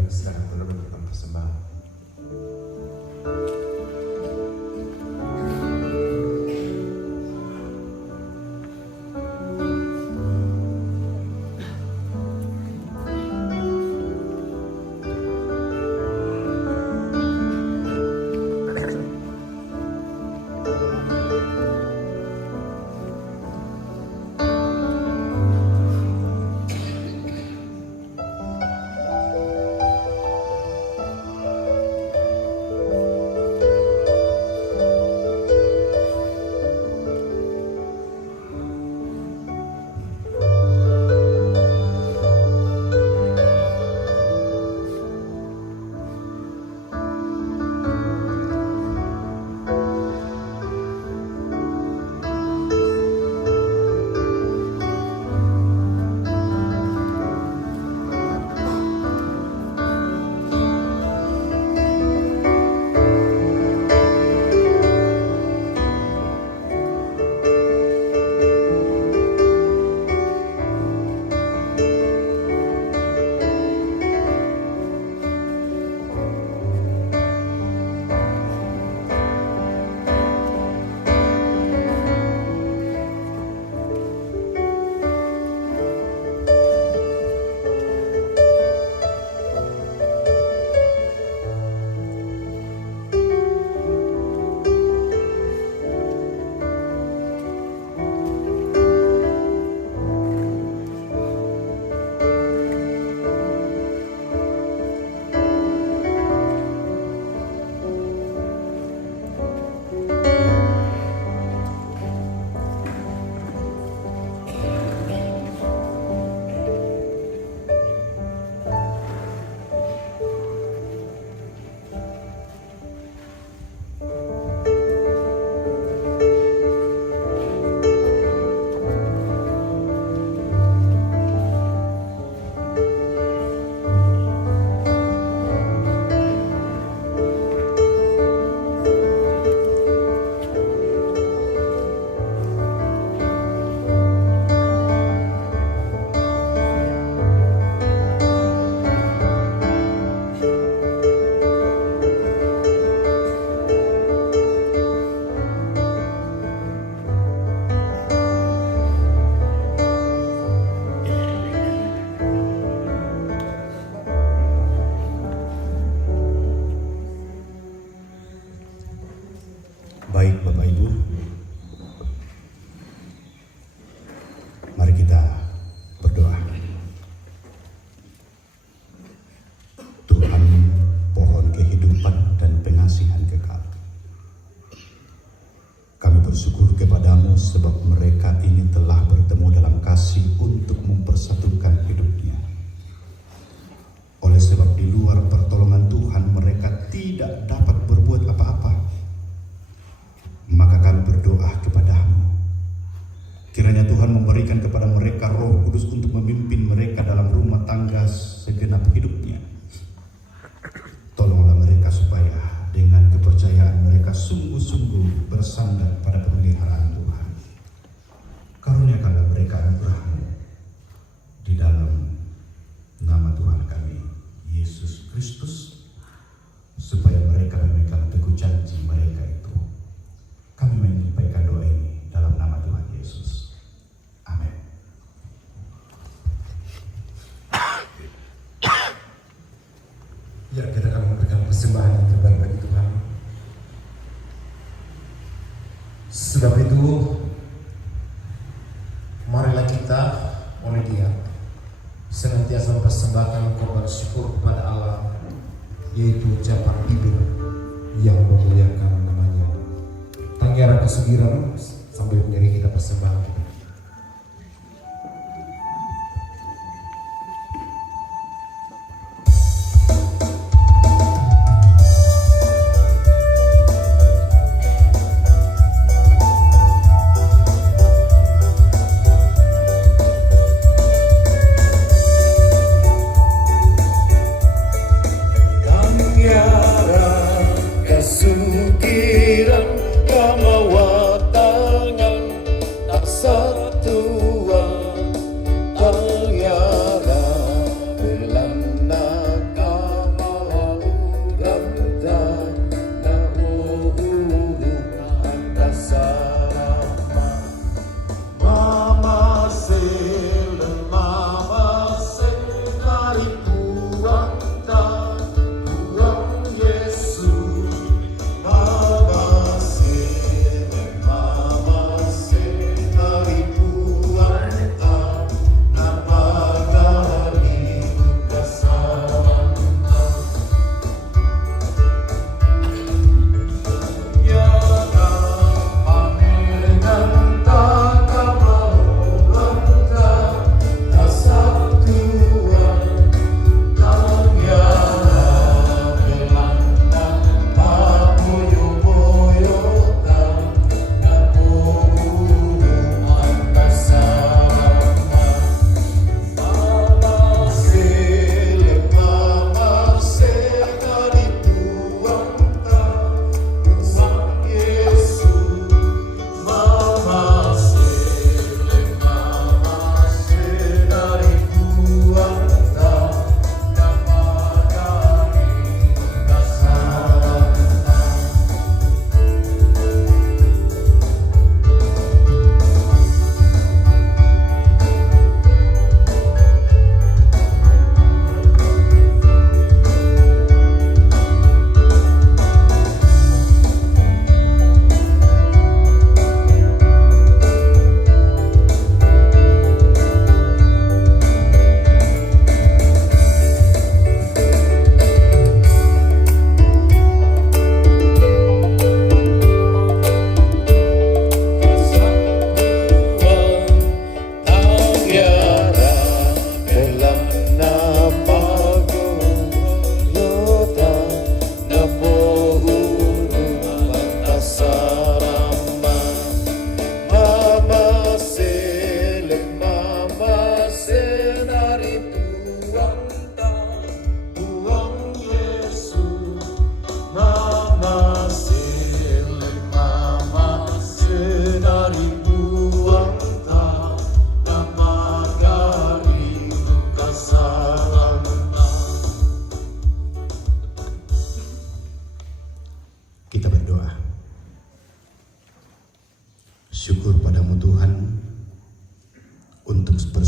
sekarang perlu memberikan persembahan. Baik Bapak Ibu, mari kita berdoa. Tuhan, pohon kehidupan dan pengasihan kekal, kami bersyukur kepadamu sebab mereka ini telah bertemu dalam kasih untuk mempersatukan hidupnya. Oleh sebab di luar pertolongan Tuhan mereka tidak dapat berbuat apa-apa. Maka kami berdoa kepadamu, kiranya Tuhan memberikan kepada mereka Roh Kudus untuk memimpin mereka dalam rumah tangga segenap hidupnya. Tolonglah mereka supaya dengan kepercayaan mereka sungguh-sungguh bersandar pada pemeliharaan Tuhan. Karuniakanlah mereka anugerah-Mu di dalam nama Tuhan kami Yesus Kristus, supaya mereka memegang teguh janji mereka itu. Kami menyampaikan doa ini dalam nama Tuhan Yesus. Amin. Ya, kita akan memberikan persembahan yang terbaik bagi Tuhan. Sebab itu, marilah kita oleh Dia senantiasa mempersembahkan korban syukur kepada Allah, yaitu ucapan bibir yang memuliakan namanya. Tanggiran kesugiran sambil mengiringi kita persembahan kita. Kesukiran kamawatangan tak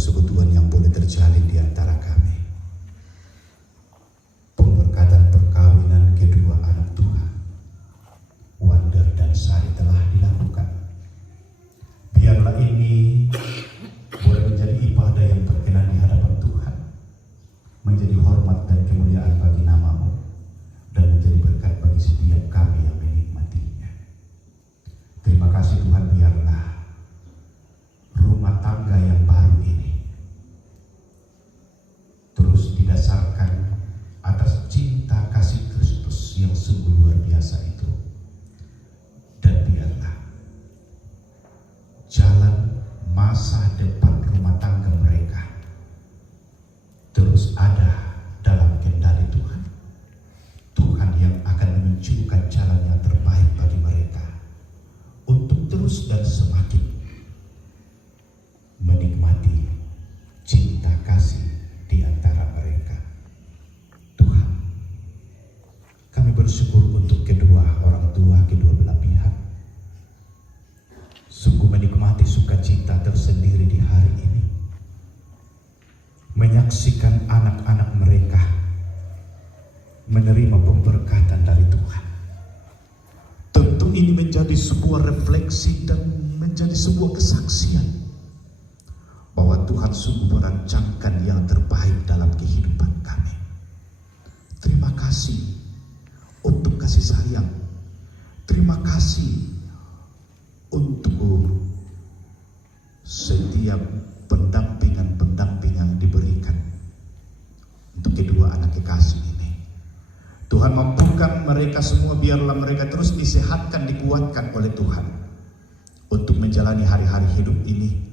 persekutuan yang boleh terjalin di antara kami. Pemberkatan perkawinan kedua anak Tuhan, Wander dan Sari, telah dilakukan. Biarlah ini boleh menjadi ibadah yang berkenan di hadapan Tuhan, menjadi hormat dan kemuliaan bagi nama-Mu, dan menjadi berkat bagi setiap kami yang menikmatinya. Terima kasih Tuhan, biarlah rumah tangga yang baru ini terus didasarkan atas cinta kasih Kristus yang sungguh luar biasa itu. Dan biarlah jalan masa depan rumah tangga mereka terus ada dalam kendali Tuhan. Tuhan yang akan menunjukkan jalan yang terbaik bagi mereka untuk terus dan semakin menikmati cinta kasih di antara mereka. Tuhan, kami bersyukur untuk kedua orang tua, kedua belah pihak, sungguh menikmati sukacita tersendiri di hari ini, menyaksikan anak-anak mereka menerima pemberkatan dari Tuhan. Tentu ini menjadi sebuah refleksi dan menjadi sebuah kesaksian bahwa Tuhan sungguh merancangkan yang terbaik dalam kehidupan kami. Terima kasih untuk kasih sayang. Terima kasih untuk setiap pendampingan yang diberikan untuk kedua anak kekasih ini. Tuhan mampukan mereka semua, biarlah mereka terus disehatkan, dikuatkan oleh Tuhan untuk menjalani hari-hari hidup ini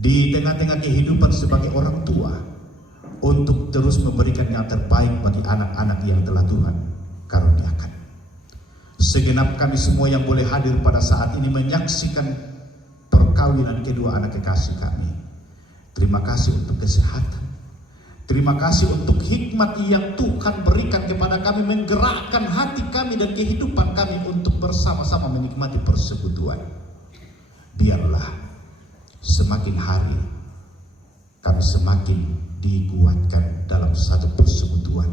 di tengah-tengah kehidupan sebagai orang tua, untuk terus memberikan yang terbaik bagi anak-anak yang telah Tuhan karuniakan. Segenap kami semua yang boleh hadir pada saat ini menyaksikan perkawinan kedua anak kekasih kami, terima kasih untuk kesehatan. Terima kasih untuk hikmat yang Tuhan berikan kepada kami, menggerakkan hati kami dan kehidupan kami untuk bersama-sama menikmati persekutuan. Biarlah semakin hari kami semakin dikuatkan dalam satu persekutuan.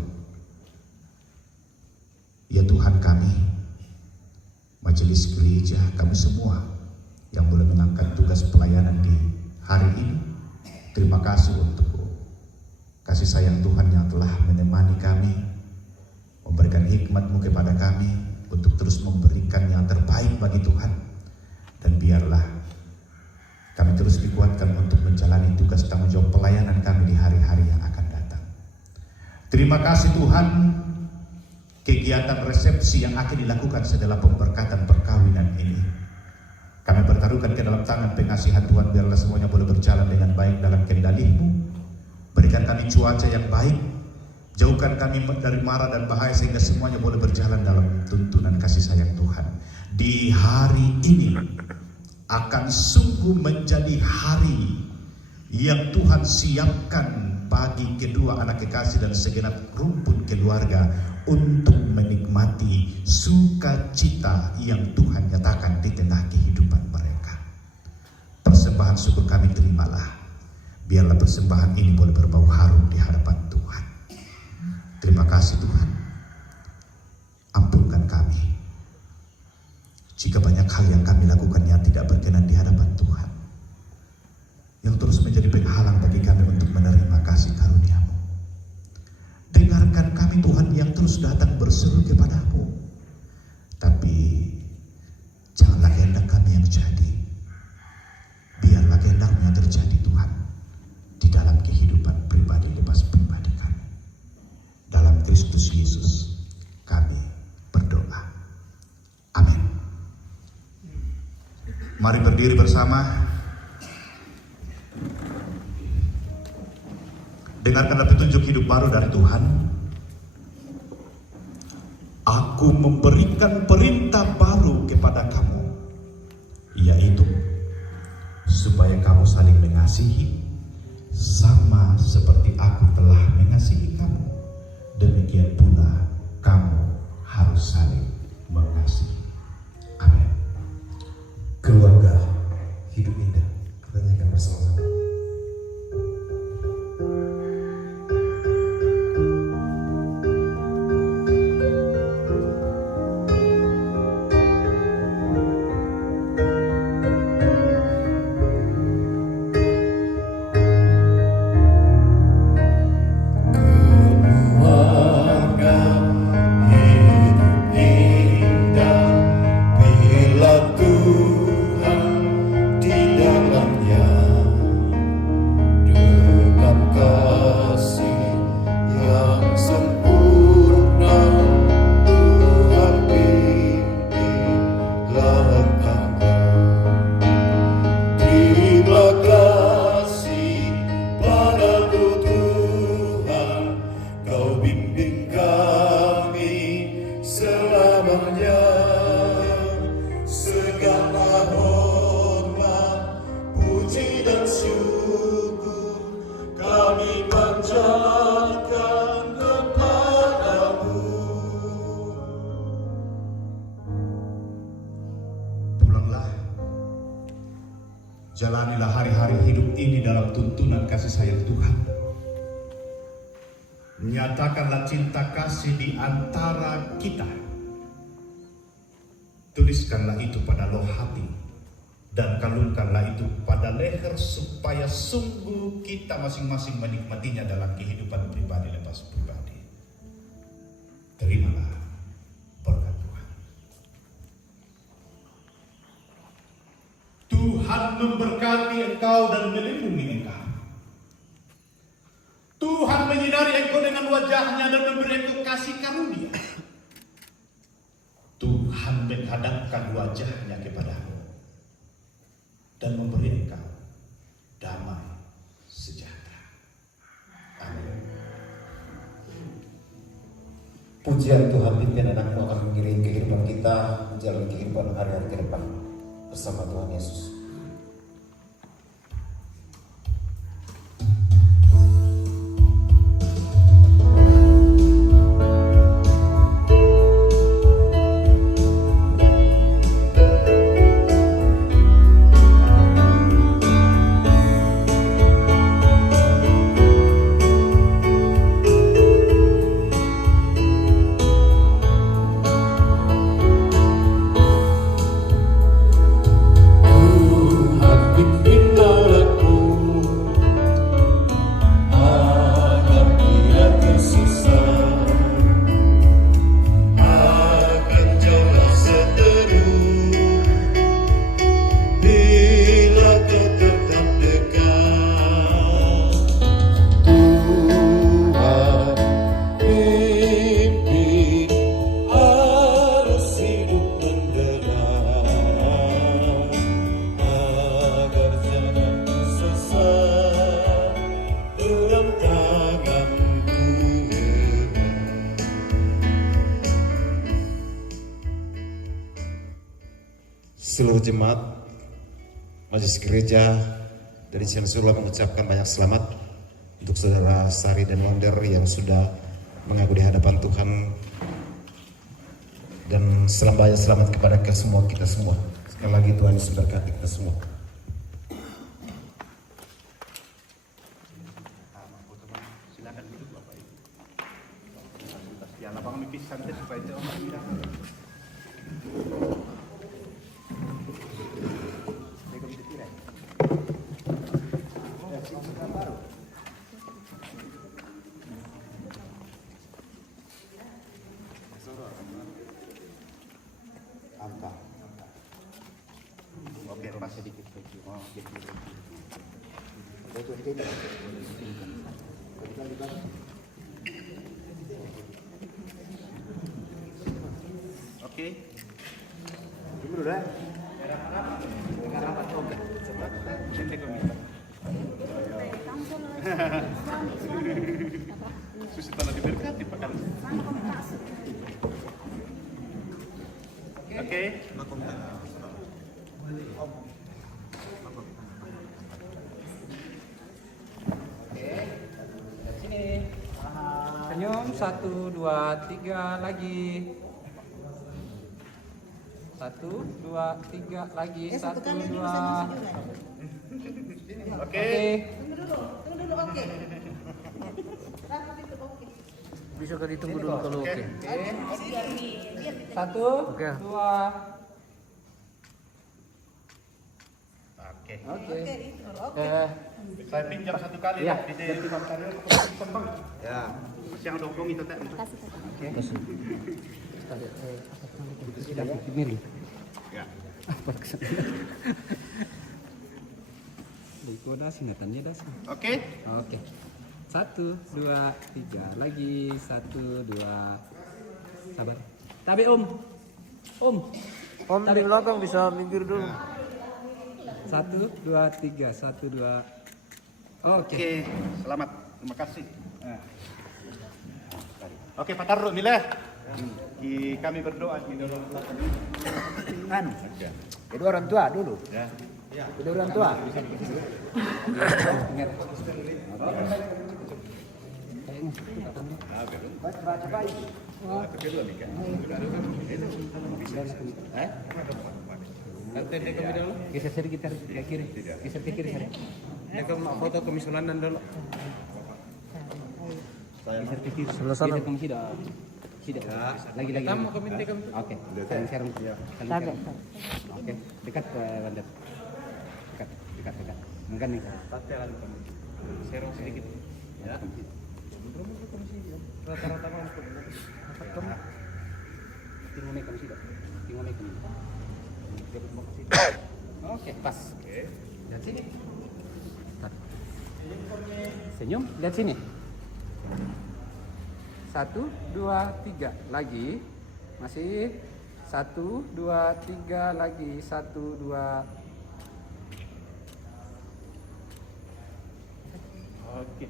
Ya Tuhan kami, majelis gereja, kami semua yang boleh mengangkat tugas pelayanan di hari ini, terima kasih untuk kasih sayang Tuhan yang telah menemani kami, memberikan hikmat-Mu kepada kami untuk terus memberikan yang terbaik bagi Tuhan. Dan biarlah kami terus dikuatkan untuk menjalani tugas tanggung jawab pelayanan kami di hari-hari yang akan datang. Terima kasih Tuhan, kegiatan resepsi yang akan dilakukan setelah pemberkatan perkawinan ini kami pertaruhkan ke dalam tangan pengasihan Tuhan. Biarlah semuanya boleh berjalan dengan baik dalam kendali-Mu. Berikan kami cuaca yang baik, jauhkan kami dari mara dan bahaya, sehingga semuanya boleh berjalan dalam tuntunan kasih sayang Tuhan. Di hari ini akan sungguh menjadi hari yang Tuhan siapkan bagi kedua anak kekasih dan segenap rumpun keluarga untuk menikmati sukacita yang Tuhan nyatakan di tengah kehidupan mereka. Persembahan syukur kami terimalah. Biarlah persembahan ini boleh berbau harum di hadapan Tuhan. Terima kasih Tuhan. Ampunkan kami jika banyak hal yang kami lakukan yang tidak berkenan di hadapan Tuhan, yang terus menjadi penghalang bagi kami untuk menerima kasih karunia-Mu. Dengarkan kami Tuhan yang terus datang berseru kepada-Mu. Tapi janganlah kehendak kami yang jadi, biarlah kehendak-Mu yang terjadi Tuhan di dalam kehidupan pribadi lepas pribadi kami. Dalam Kristus Yesus kami berdoa. Amin. Mari berdiri bersama. Dengarkanlah petunjuk hidup baru dari Tuhan. Aku memberikan perintah baru kepada kamu, yaitu supaya kamu saling mengasihi, sama seperti aku telah mengasihi kamu, demikian pula kamu harus saling mengasihi. Amin. Keluarga hidup indah, kita nyanyikan bersama-sama. ini dalam tuntunan kasih sayang Tuhan. Nyatakanlah cinta kasih di antara kita. Tuliskanlah itu pada loh hati dan kalungkanlah itu pada leher supaya sungguh kita masing-masing menikmatinya dalam kehidupan pribadi lepas pribadi. Terimalah berkat Tuhan. Tuhan memberkati engkau dan melindungi engkau. Tuhan menyinari engkau dengan wajahnya dan memberi engkau kasih karunia. Tuhan menghadapkan wajahnya kepadamu dan memberi engkau damai sejahtera. Amin. Pujian Tuhan pimpin anakmu akan mengiringi kehidupan kita menjalani kehidupan hari-hari ke depan bersama Tuhan Yesus. Seluruh jemaat Majelis Gereja dari Cianjur mengucapkan banyak selamat untuk saudara Sari dan Wonder yang sudah mengaku di hadapan Tuhan, dan banyak selamat kepada kita semua. Sekali lagi Tuhan Yesus berkati kita semua. Silakan duduk Bapak Ibu. Ya, lapangan mikir santai supaya dia orang tidak. Oke, pas sedikit lagi. Oh, gitu. Oke. Dulu dah. Susi tanah diberkati Pak. Oke. Senyum, 1, 2, 3 lagi. 1, 2, 3 lagi. 1, 2. Oke. Tunggu dulu, oke. Bisa gak ditunggu dulu kalau oke? 1, Oke. 2. Oke. Oke. Saya pinjam satu kali Ya. di Bang Karyo. Ya. Siang dongkong itu tak. Oke. Ya. Oke. Oke. 1, 2, 3 lagi. 1, 2. Sabar. Tabe Om. Om di belakang bisa minggir dulu. 1, 2, 3. 1, 2. Oke. Selamat. Terima kasih. Nah. Oke, Pak Tarno, Mila. Kami berdoa di dalam Anu, kedua orang tua dulu. ya. Kedua orang tua. Baca baik. Geser sedikit ke kiri. Geser ke kiri. Kita mau foto kemisulanan dulu. Sebelah sana. Tidak. Lagi. Kamu kominti kamu. Oke. Sekarang. Oke. Dekat ke bandar. Dekat. Mungkin nih. Serong sedikit. Ya. Rata-rata kamu. Tinggal kamu sih. Oke, pas. Lihat sini. Senyum, lihat sini. 1, 2, 3 lagi. Masih 1, 2, 3 lagi. 1, 2. Oke.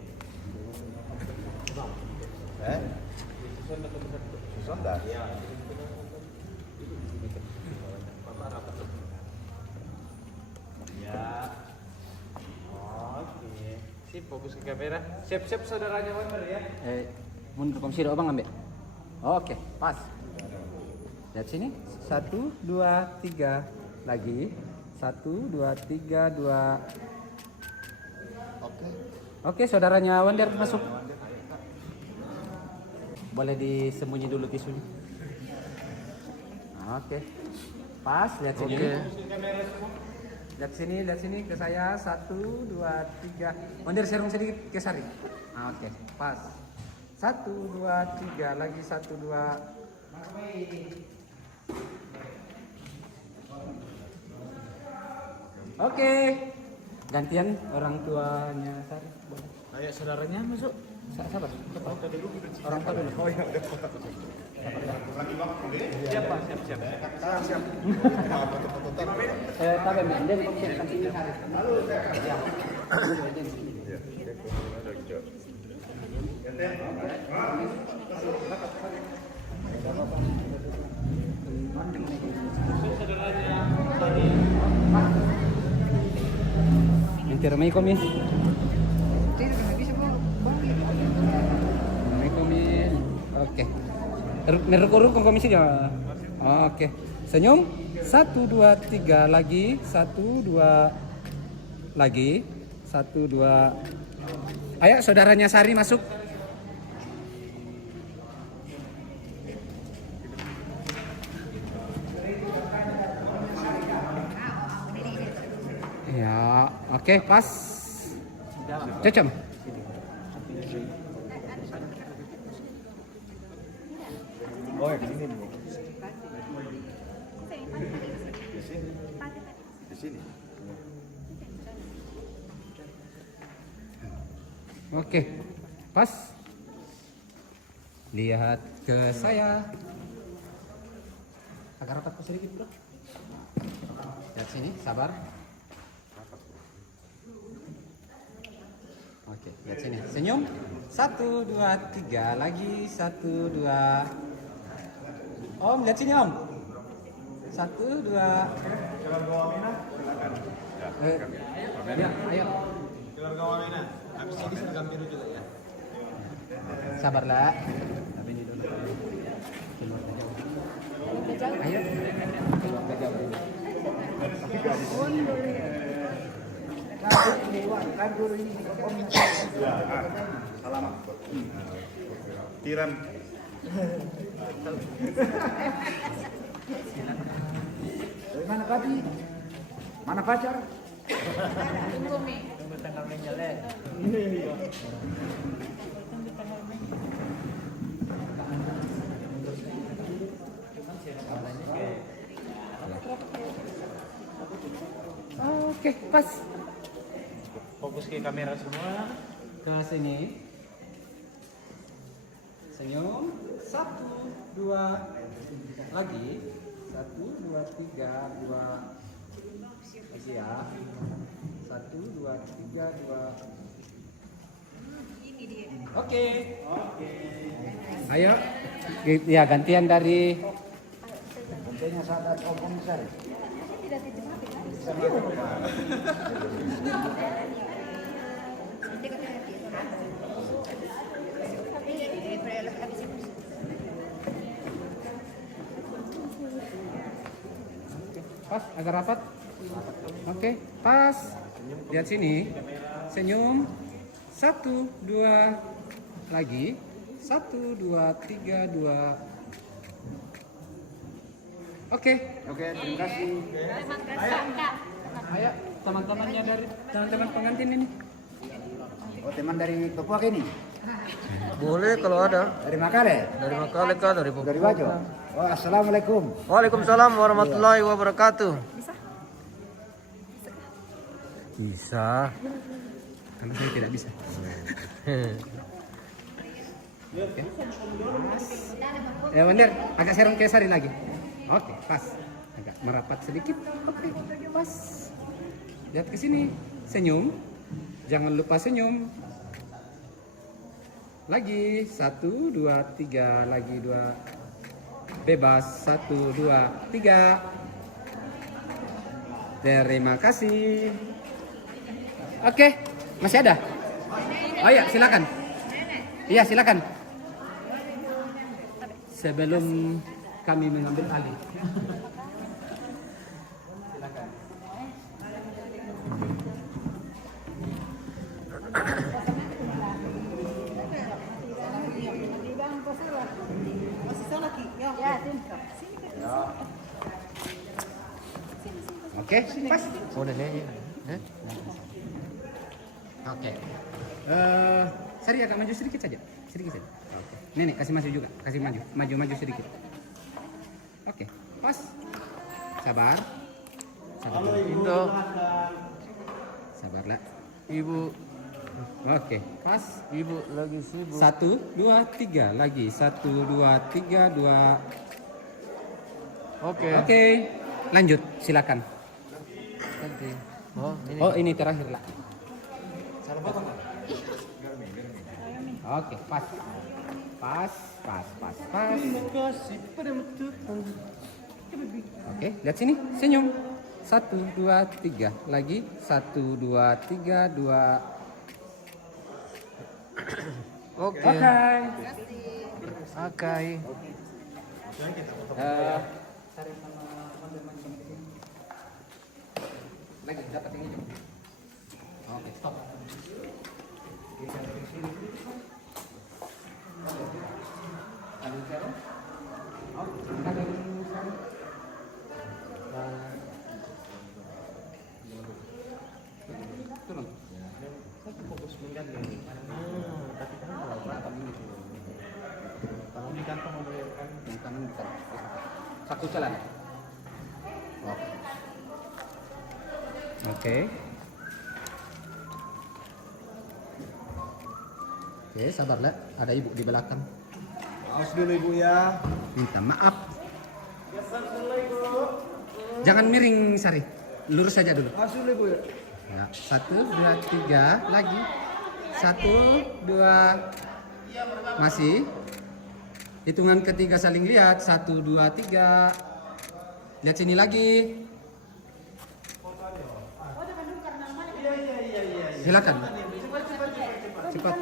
Susun dah. Ya. Oke. Sip, fokus ke kamera. Siap-siap saudaranya Wonder ya. Mundur komisi doang Bang ambil. Oke, pas. Lihat sini. 1, 2, 3 lagi. 1, 2, 3, 2. Oke, saudaranya Wonder masuk. Boleh disembunyi dulu tisunya. Oke. Pas, lihat sini. Lihat sini ke saya. 1, 2, 3. Wonder serong sedikit ke Sari. Oke, pas. 1, 2, 3 lagi. 1, 2. Oke. Gantian orang tuanya Sari. Ayo saudaranya masuk. Sabar. Orang tua dulu. Oh iya, udah. Siap, Pak. Siap. Tapi menden kok ini hari. Minti ramai kami. Oke. Merekor komisi dia. Oke. Senyum. 1, 2, 3 lagi. 1, 2 lagi. 1, 2. Ayo saudaranya Sari masuk. Ya, oke, pas. Cocok. Oh, yang ini. Di sini. Oke, pas. Lihat ke saya. Agak rapat sedikit, Bro. Lihat sini, sabar. Oke, lihat sini. Senyum. 1, 2, 3 lagi. 1, 2. Om, lihat sini Om. 1, 2. Ya, ayo. Keluarga Wamena. Habis ini seragam biru juga ya. Sabarlah. Ayo. Salamat. Tiran. Dari mana Pati? Mana pacar? Tunggu Mi. Oke, pas. Fokus ke kamera semua. Ke sini. Senyum. 1, 2 lagi. 1, 2, 3, 2 lagi ya. 1, 2, 3, 2. Oke. Ayo. Ya, gantian dari. Gantinya sahabat Om Sari. Tidak titip HP kan? Pas, agak rapat. Oke, pas. Lihat sini. senyum. 1, 2, lagi. 1, 2, 3, 2. Oke, terima kasih. ayo teman-temannya dari teman-teman pengantin ini. Oh, teman dari Papua ini? Boleh kalau ada. Dari Makale? Dari Makale kah? Dari Papua. Dari Wajo? Oh, assalamualaikum. Waalaikumsalam warahmatullahi wabarakatuh. Bisa. Karena saya tidak bisa. Oke. Ya bener, agak serong ke Sari lagi. Oke, pas. Agak merapat sedikit. Oke, pas. Lihat ke sini, senyum. Jangan lupa senyum. Lagi 1, 2, 3, lagi 2. Bebas 1, 2, 3. Terima kasih. Oke, masih ada? Oh iya, silakan. Iya, silakan. Sebelum kami mengambil alih. Silakan. Oke, pas. Oh, neneknya. Oke. Sari agak maju sedikit saja. Sedikit saja. Oke. Nenek kasih maju juga. Kasih maju. Maju sedikit. Oke, pas. Sabar. Sabar. Indo. Sabarlah. Ibu. Oke, pas. Ibu lagi sibuk. 1, 2, 3 lagi. 1, 2, 3, 2. Oke. Oke. Lanjut, silakan. Nanti. Oh, ini. Oh, ini terakhir lah. Oke, pas. Pas. Oke, lihat sini, senyum. 1, 2, 3 lagi. 1, 2, 3, 2. Oke. Lagi dapat yang hijau. Oke, stop. Satu jalan. Oke. Oke, sabarlah. Ada ibu di belakang. Awas dulu ibu ya. Minta maaf. Jangan miring, Sari. Lurus saja dulu. Awas dulu ibu ya. Ya, 1, 2, 3 lagi. 1, 2. Masih. Hitungan ketiga saling lihat. 1, 2, 3. Lihat sini lagi. Silakan. Cepat.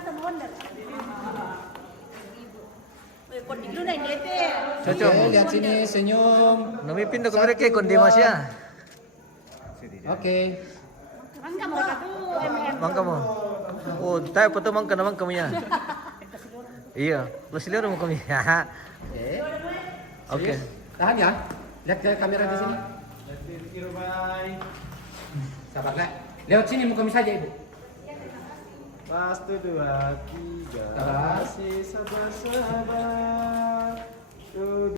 Cocok. Oke, lihat sini, senyum. Nami pindah ke mereka kondi Mas ya. Oke. Mangka mo. Oh, tayo foto mangka naman kami ya. Iya, lu siliru mo kami. Oke. Tahan ya. Lihat ke kamera di sini. Sabarlah. Lewat sini muka saja ibu. Pas 1, 2, 3. Sabar. Masih sabar.